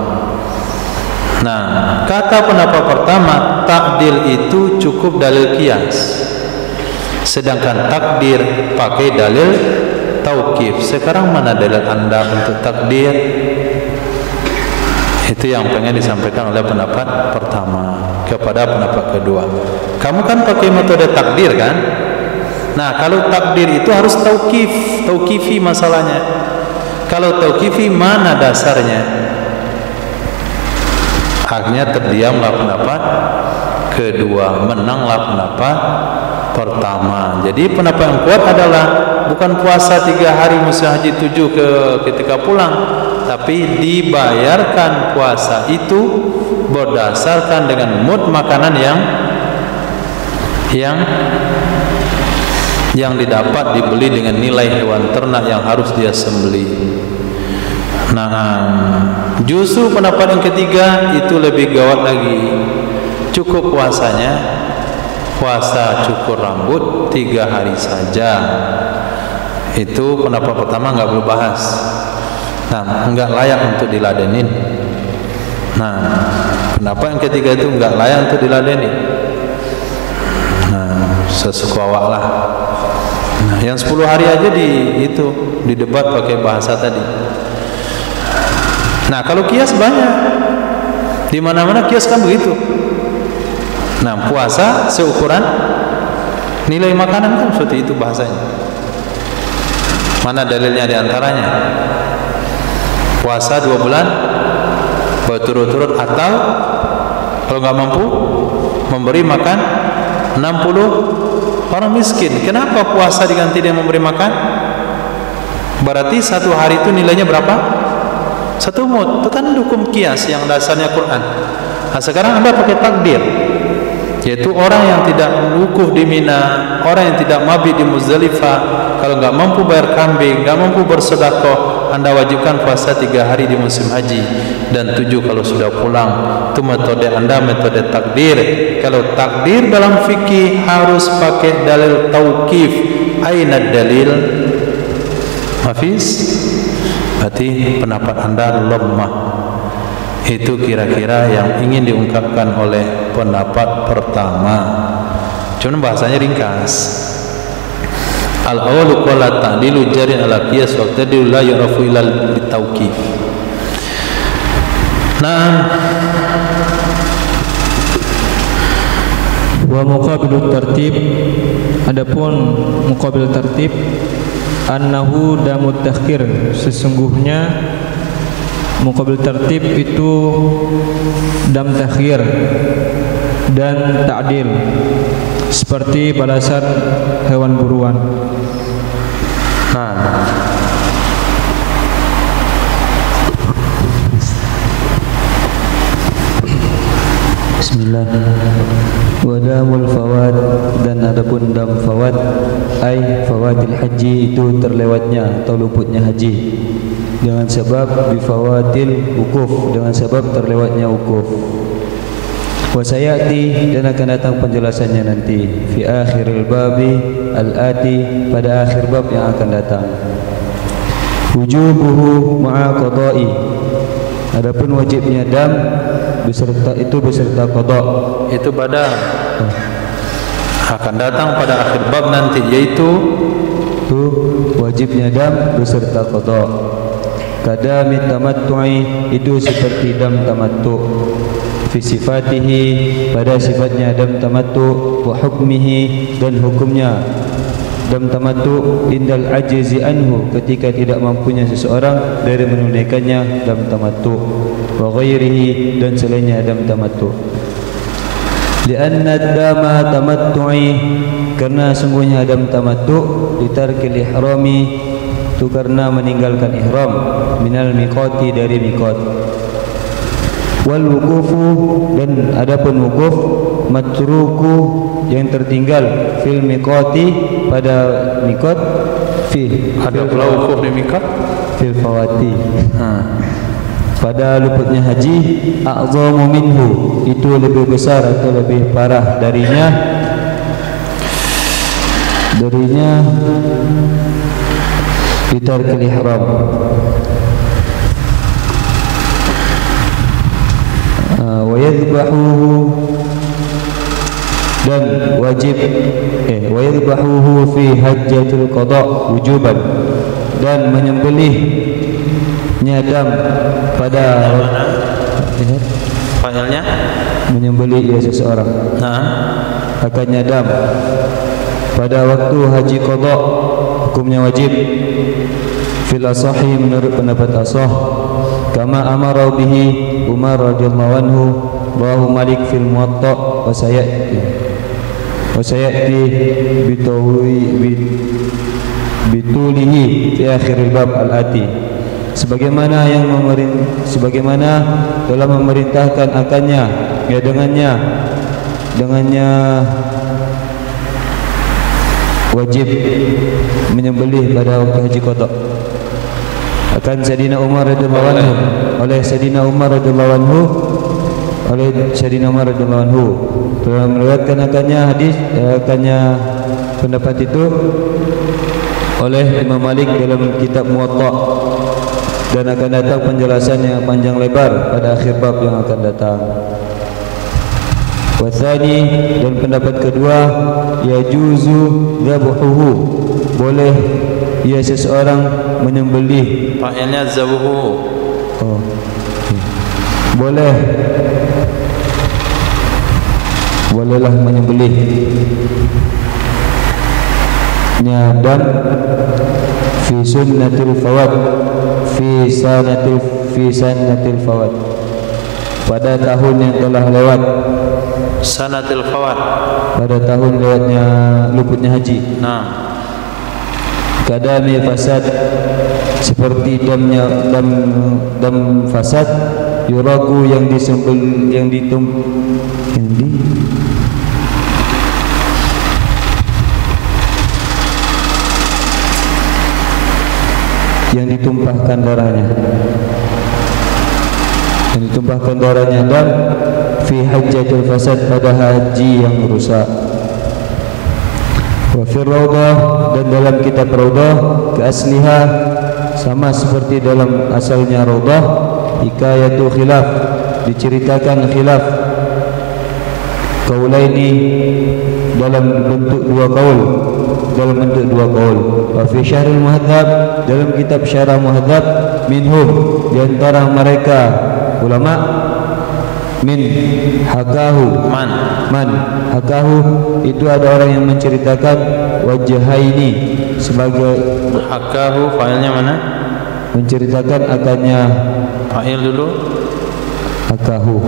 Nah, kata pendapat pertama, takdir itu cukup dalil qiyas, sedangkan takdir pakai dalil tauqif. Sekarang mana dalil Anda untuk takdir? Itu yang pengen disampaikan oleh pendapat pertama kepada pendapat kedua. Kamu kan pakai metode takdir kan? Nah, kalau takdir itu harus tauqifi masalahnya. Kalau tauqifi mana dasarnya? Akhirnya terdiamlah pendapat kedua, menanglah pendapat pertama. Jadi pendapat yang kuat adalah bukan puasa 3 hari musim haji 7 ketika pulang, tapi dibayarkan puasa itu berdasarkan dengan mud makanan yang didapat dibeli dengan nilai hewan ternak yang harus dia sembelih. Nah, justru pendapat yang ketiga itu lebih gawat lagi. Cukup puasanya, puasa cukur rambut 3 hari saja. Itu pendapat pertama nggak perlu bahas. Nah, nggak layak untuk diladenin. Nah, pendapat yang ketiga itu nggak layak untuk diladenin. Nah, sesuku awak lah. Nah, yang 10 hari aja di debat pakai bahasa tadi. Nah, kalau kias banyak, di mana-mana kias kan begitu. Nah, puasa seukuran nilai makanan kan seperti itu bahasanya. Mana dalilnya di antaranya? Puasa 2 bulan berturut-turut, atau kalau nggak mampu memberi makan 60 orang miskin. Kenapa puasa diganti dengan memberi makan? Berarti 1 hari itu nilainya berapa? 1 mud. Itu kan hukum kias yang dasarnya Quran. Nah, sekarang Anda pakai takdir, yaitu orang yang tidak wukuf di Mina, orang yang tidak mabit di Muzdalifah, kalau nggak mampu bayar kambing, nggak mampu bersedekah, Anda wajibkan puasa 3 hari di musim haji dan 7 kalau sudah pulang. Itu metode Anda, metode takdir. Kalau takdir dalam fikih harus pakai dalil tauqif. Aina dalil? Hafiz? Berarti pendapat Anda lemah. Itu kira-kira yang ingin diungkapkan oleh pendapat pertama. Cuma bahasanya ringkas. Al-awwalu qala ta'dilu jarin ala qiyas wa tadilu la yu'rafu illa bitauqif. Nah, wa muqabilut tartib, adapun muqabil tertib, annahu damut takhir, sesungguhnya muqabil tertib itu dam takhir dan ta'dil, seperti balasan hewan buruan. nah, Bismillah. Wa damul fawad, dan adapun dam fawad ai fawadil haji, itu terlewatnya atau luputnya haji dengan sebab bifawatil wukuf, dengan sebab terlewatnya wukuf. Wa sayati, dan akan datang penjelasannya nanti fi akhiril babi al-ati, pada akhir bab yang akan datang. Wujubuhu ma'a qada'i, adapun wajibnya dam beserta qada. itu pada akan datang pada akhir bab nanti, yaitu Itu wajibnya dam beserta qada. Kadami tamattu'i, itu seperti dam tamattu. Fi sifatihi, pada sifatnya dam tamattu. Wa hukmihi, dan hukumnya dam tamattu. Indal ajzi anhu, ketika tidak mampunya seseorang dari menunaikannya dam tamattu. Wa ghairihi, dan selainnya dam tamattu. Lianna dama tamattu'i, karena sungguhnya dam tamattu litarkil ihrami, itu karena meninggalkan ihram, minal miqati, dari miqat. Wal wukufu, dan adapun wukuf matruku, yang tertinggal, fil miqati, pada miqat, ada pula wukuf di miqat, fil fawati, pada luputnya haji, a'zamu minhu, itu lebih besar atau lebih parah darinya bitarkil ihram. Wa yadhbahuhu, dan wajib wa yadhbahuhu fi hajjatil qada wujuban, dan menyembelihnya dam pada panggilnya menyembelih seseorang, akannya dam pada waktu haji qada, hukumnya wajib. Fil asahi, menurut pendapat asah, kama amara bihi Umar radhiyallahu anhu, rawahu Malik fil Muwatta, wa sayati bitulihi fi akhir bab al-ati, sebagaimana telah memerintahkan akannya, ya dengannya wajib menyembelih pada waktu haji qada. Akan Sayyidina Umar radhiyallahu anhu, oleh Sayyidina Umar radhiyallahu anhu telah meriwayatkan akannya pendapat itu oleh Imam Malik dalam kitab Muwatta, dan akan datang penjelasan yang panjang lebar pada akhir bab yang akan datang. Wathani, dan pendapat kedua, yajuzu dzabuhu, boleh ia seseorang menyembelih. Fa'ilnya zabuhu. Bolehlah menyembelih dan fi sunnatil fawad, fi sanatil fawad, pada tahun yang telah lewat. Sanatil fawad, pada tahun lewatnya luputnya haji. Kadami fasad, seperti dam fasad, yuragu, yang yang ditumpahkan darahnya, dan fi hajjatul fasad, pada haji yang rusak. Wa fi rawdah, dan dalam kitab rawdah, ke asliha, sama seperti dalam asalnya rawdah, hikayatu khilaf, diceritakan khilaf, qaulaini, dalam bentuk dua qaul, wa fi syarhil muhadzab, dalam kitab syarah muhadzab, minhum, di antara mereka ulama, min hakahu, man hakahu, itu ada orang yang menceritakan, wajhaini, sebagai hakahu, failnya mana? Menceritakan akannya, fa'il dulu, hakahu,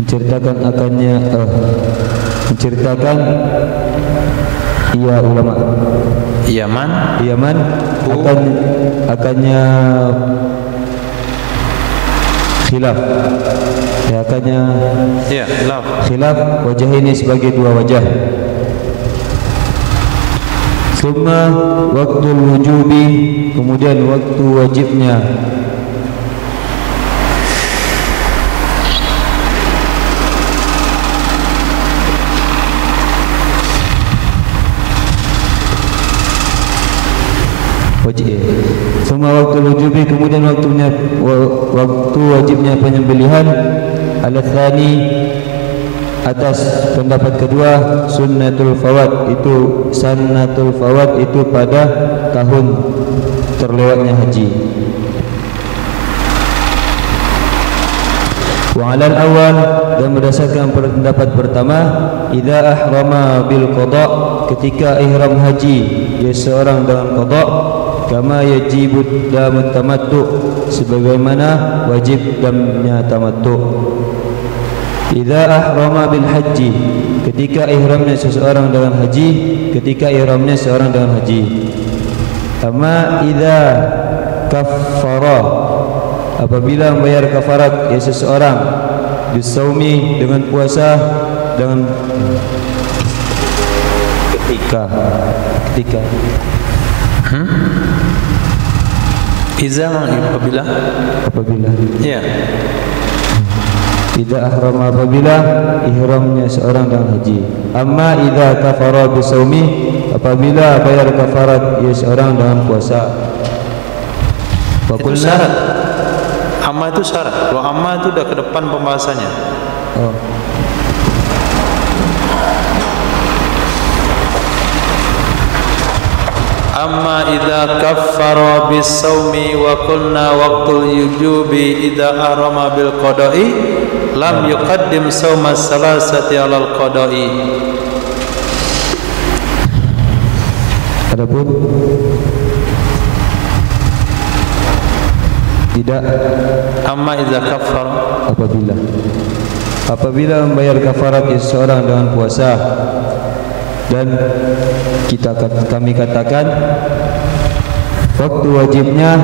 menceritakan akannya, menceritakan ia ulama Yaman akannya khilaf, ya, akannya khilaf, wajah ini sebagai dua wajah. Summa waktul wujubi, kemudian waktu wajibnya. Semua waktu wujubi, kemudian waktu wajibnya penyembelihan, al-tsani, atas pendapat kedua, sunnatul fawad, itu pada tahun terlewatnya haji. Wa 'alal awal, dan berdasarkan pendapat pertama, idza ahrama bil qada, ketika ihram haji dia seorang dengan qada, kama yajibud damut tamattu, sebagaimana wajib damnya tamattu. Idza ahrama bil haji, ketika ihramnya seorang dengan haji, Amma idza kaffara, apabila membayar kafarat ya seseorang, bisaumi, dengan puasa, dengan ketika Iza apabila ya, idza ahrama, apabila ihramnya seorang dengan haji. Amma idza kafara bisaumi, apabila bayar kafarat ya seorang dengan puasa. Itu syarat. Amma itu syarat. Kalau amma itu udah ke depan pembahasannya. Oh. Amma idza kaffara bis-saumi wa qulna waqtul yujubi idza ahrama bil qada'i lam yuqaddim sauma salasati 'alal qada'i. Adapun tidak, amma idza kaffara, apabila membayar kafarat seseorang dengan puasa, dan kami katakan waktu wajibnya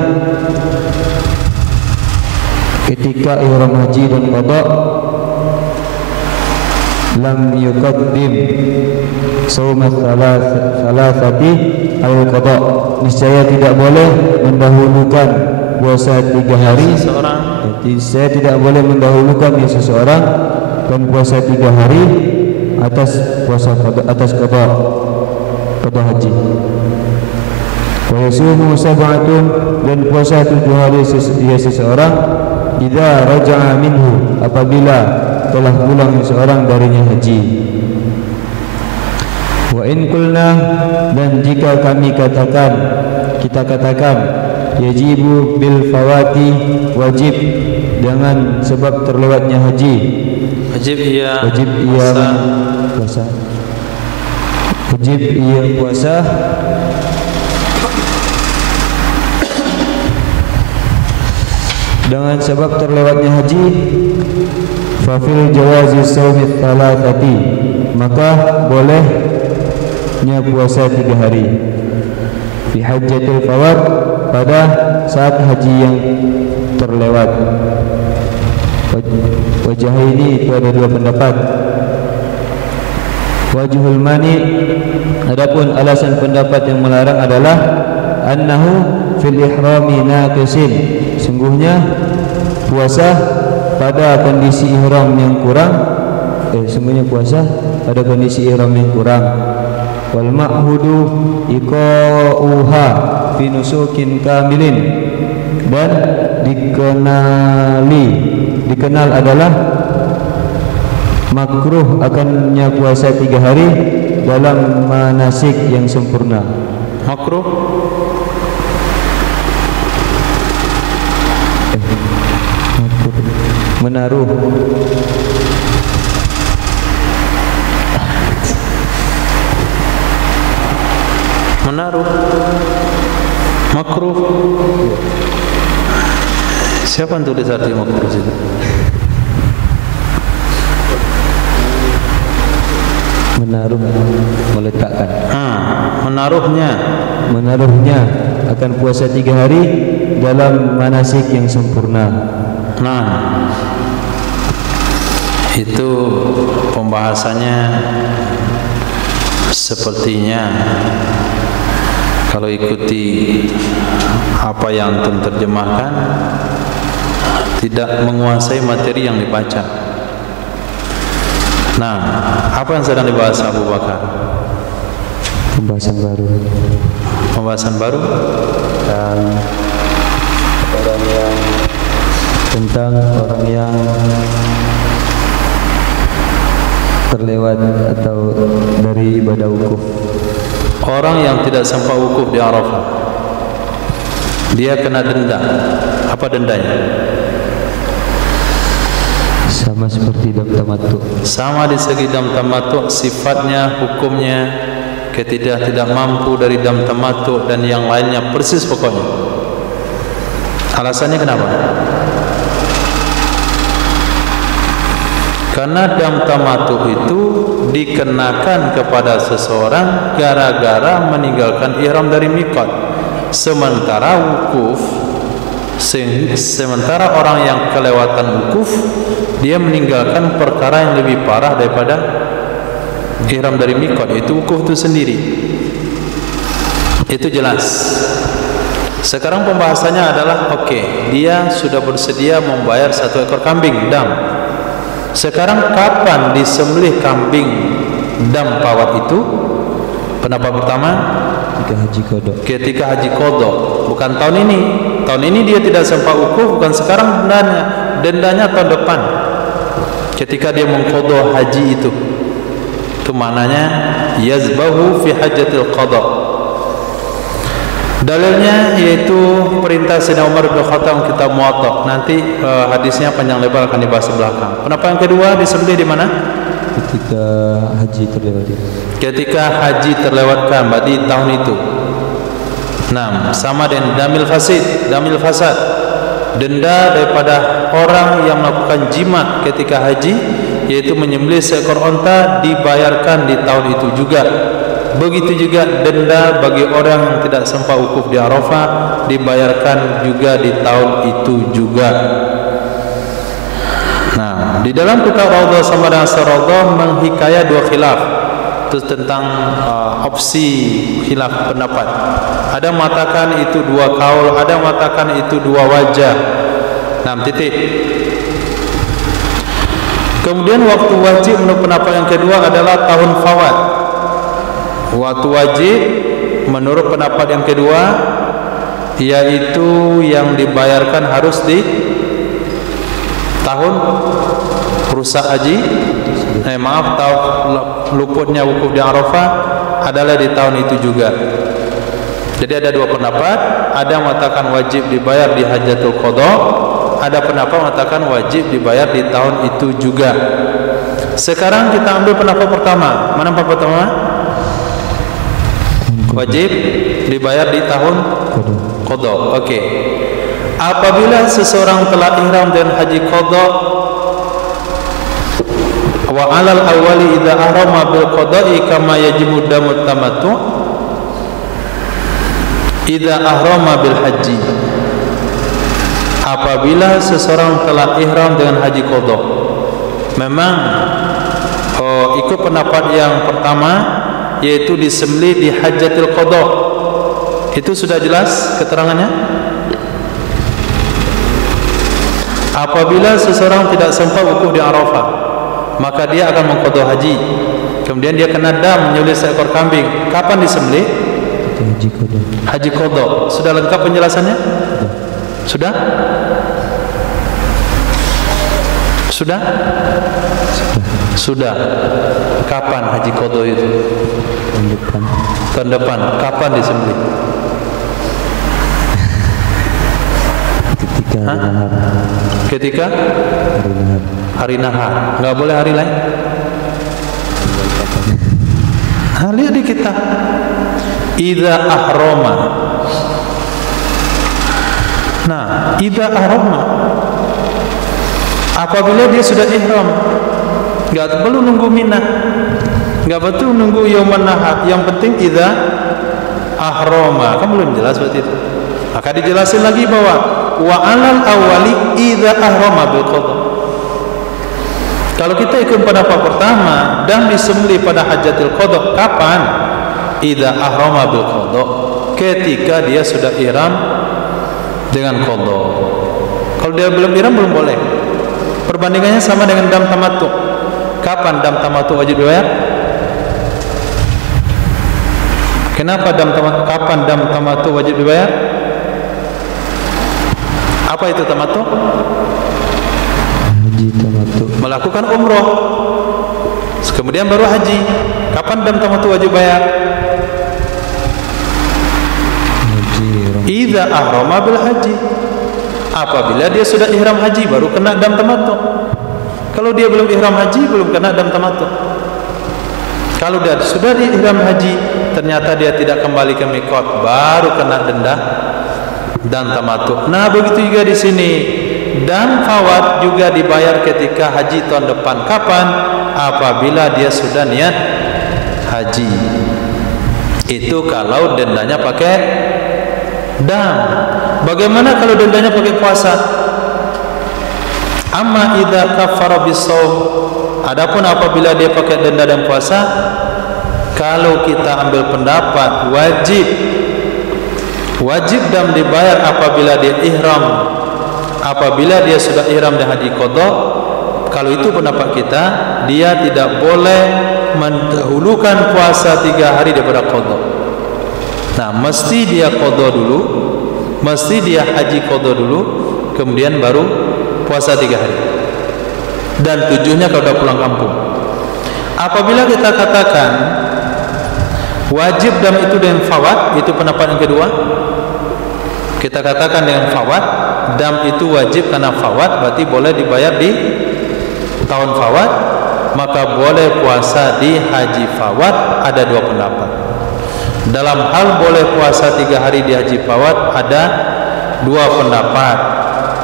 ketika ihram haji dan qada, lam yuqaddim shaum salasati al qada, niscaya tidak boleh mendahulukan puasa 3 hari. Saya tidak boleh mendahulukan seseorang dan puasa 3 hari atas puasa qada haji. Wa yasumu sab'atun, dan puasa 7 hari seseorang, idza raja'a minhu, apabila telah pulang seseorang darinya haji. Wa in qulna, dan jika kita katakan yajibu bil fawati, wajib dengan sebab terlewatnya haji, wajib ia puasa, dengan sebab terlewatnya haji, fa fil jawazi shaumi thalathati, maka bolehnya puasa 3 hari, fi hajjatul fawad, pada saat haji yang terlewat. Wajah ini itu ada 2 pendapat. Wajhul mani, adapun alasan pendapat yang melarang adalah annahu fil ihrami naqisin, sungguhnya puasa pada kondisi ihram yang kurang, sungguhnya puasa pada kondisi ihram yang kurang. Wal ma'hudu iqa'uha fi nusukin kamilin, dan dikenal adalah makruh akannya puasa 3 hari dalam manasik yang sempurna. Makruh menaruh makruh. Siapa yang tulis arti makruh itu? Menaruh, meletakkan. Menaruhnya akan puasa 3 hari dalam manasik yang sempurna. Nah, itu pembahasannya sepertinya kalau ikuti apa yang antum terjemahkan tidak menguasai materi yang dibaca. Nah, apa yang sedang dibahas Abu Bakar? Pembahasan baru tentang orang yang terlewat atau dari ibadah wukuf. Orang yang tidak sempat wukuf di Arafah, dia kena denda. Apa dendanya? Sama seperti dam tamattu. Sama di segi dam tamattu, sifatnya, hukumnya, ketika tidak mampu dari dam tamattu dan yang lainnya persis pokoknya. Alasannya kenapa? Karena dam tamattu itu dikenakan kepada seseorang gara-gara meninggalkan ihram dari miqat. Sementara wukuf, sementara orang yang kelewatan wukuf, dia meninggalkan perkara yang lebih parah daripada ihram dari miqat, itu wukuf itu sendiri. Itu jelas. Sekarang pembahasannya adalah dia sudah bersedia membayar 1 ekor kambing dam. Sekarang kapan disembelih kambing dam pawat itu? Pendapat pertama, ketika haji qadha, bukan tahun ini. Tahun ini dia tidak sempat wukuf, bukan sekarang dendanya tahun depan. Ketika dia mengqadha haji itu maknanya yazbahu fi hajjatil qadha. Dalilnya yaitu perintah Sayyidina Umar bin Khattab kitab Muwatta. Nanti hadisnya panjang lebar akan dibahas belakang. Pendapat yang kedua, disembelih di mana? Ketika haji terlewat. Ketika haji terlewatkan, berarti tahun itu. Nah, sama dengan damil fasad. Denda daripada orang yang melakukan jima ketika haji, yaitu menyembelih seekor unta, dibayarkan di tahun itu juga. Begitu juga denda bagi orang yang tidak sempat wukuf di Arafah, dibayarkan juga di tahun itu juga. Nah, di dalam kitab Raudhah sama dengan Raudhah menghikayat 2 khilaf. Itu tentang opsi khilaf pendapat. Ada mengatakan itu 2 kaul, ada mengatakan itu 2 wajah. 6 titik. Kemudian waktu wajib menurut pendapat yang kedua adalah tahun fawat. Waktu wajib menurut pendapat yang kedua yaitu yang dibayarkan harus di tahun rusak haji. Tahun luputnya wukuf di Arafah adalah di tahun itu juga. Jadi ada 2 pendapat. Ada yang mengatakan wajib dibayar di Hajjatul Qadha, ada pendapat mengatakan wajib dibayar di tahun itu juga. Sekarang kita ambil pendapat pertama. Mana pendapat pertama? Wajib dibayar di tahun qadha. Apabila seseorang telah ihram dengan haji qadha, wa 'alal awwali idza ahrama bil qada'i kama yajibu damut tamattu idza ahrama bil haji. Apabila seseorang telah ihram dengan haji qadha, memang ikut pendapat yang pertama, yaitu disembelih di Hajjatul Qadha. Itu sudah jelas keterangannya. Apabila seseorang tidak sempat wukuf di Arafah, maka dia akan mengqadha haji. Kemudian dia kena dam menyembelih seekor kambing. Kapan disembelih? Haji qadha. Sudah lengkap penjelasannya? Sudah? Sudah? Sudah. Kapan haji qadha itu? Tahun depan. Kapan disembelih? Ketika hari nahar. Enggak boleh hari lain. Lihat di kitab. Idza ahrama. Nah, idza ahrama, apabila dia sudah ihram, enggak perlu nunggu Mina, enggak betul nunggu yauman nahar. Yang penting idza ahrama. Kan belum jelas berarti itu. Maka dijelasin lagi bahwa wa alal awwali idza ahrama bil qadha. Kalau kita ikut pendapat pertama dan disembelih pada hajatul qadha, kapan? Idza ahrama bil qadha, ketika dia sudah ihram dengan qadha. Kalau dia belum ihram belum boleh. Perbandingannya sama dengan dam tamattu. Kapan dam tamattu wajib dibayar? Kenapa kapan dam tamattu wajib dibayar? Apa itu tamattu? Haji tamattu. Melakukan umroh, kemudian baru haji. Kapan dam tamattu wajib bayar? Idza ahrama bil haji. Apabila dia sudah ihram haji baru kena dam tamattu. Kalau dia belum ihram haji belum kena dam tamattu. Kalau dia sudah di ihram haji ternyata dia tidak kembali ke miqat baru kena denda dan tamattu. Nah, begitu juga di sini. Dan fawat juga dibayar ketika haji tahun depan. Kapan? Apabila dia sudah niat haji. Itu kalau dendanya pakai dam. Bagaimana kalau dendanya pakai puasa? Amma idza kafara bisawm. Adapun apabila dia pakai denda dan puasa, kalau kita ambil pendapat wajib dam dibayar apabila dia ihram. Apabila dia sudah ihram dan haji qadha, kalau itu pendapat kita, dia tidak boleh mendahulukan puasa 3 hari daripada qadha. Nah, mesti dia qadha dulu, mesti dia haji qadha dulu, kemudian baru puasa 3 hari. Dan 7-nya kalau sudah pulang kampung. Apabila kita katakan wajib dam itu dengan fawat, itu pendapat yang kedua. Kita katakan dengan fawat, dam itu wajib karena fawat, berarti boleh dibayar di tahun fawat, maka boleh puasa di haji fawat. Ada 2 pendapat. Dalam hal boleh puasa 3 hari di haji fawat ada 2 pendapat.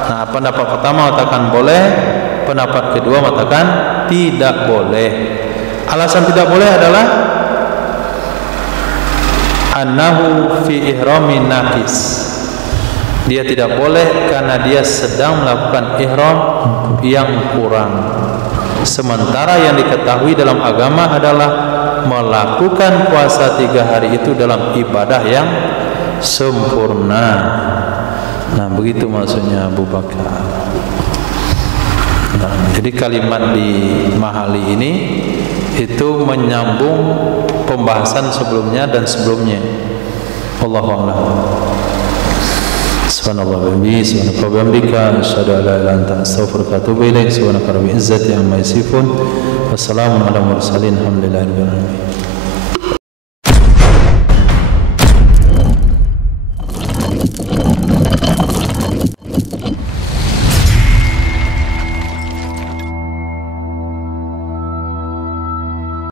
Nah, pendapat pertama mengatakan boleh, pendapat kedua mengatakan tidak boleh. Alasan tidak boleh adalah annahu fi ihramin naqis. Dia tidak boleh karena dia sedang melakukan ihram yang kurang. Sementara yang diketahui dalam agama adalah melakukan puasa 3 hari itu dalam ibadah yang sempurna. Nah, begitu maksudnya Abu Bakar. Nah, jadi kalimat di mahali ini itu menyambung pembahasan sebelumnya dan sebelumnya. Wallahu a'lam. Subhanallah wa bihamdihi, subhanaka wa bihamdika, asyhadu an la ilaha illa anta, astaghfiruka wa atubu ilaik. Subhanaka rabbil izzati amma yasifun. Wassalamu ala mursalin, alhamdulillahi rabbil alamin.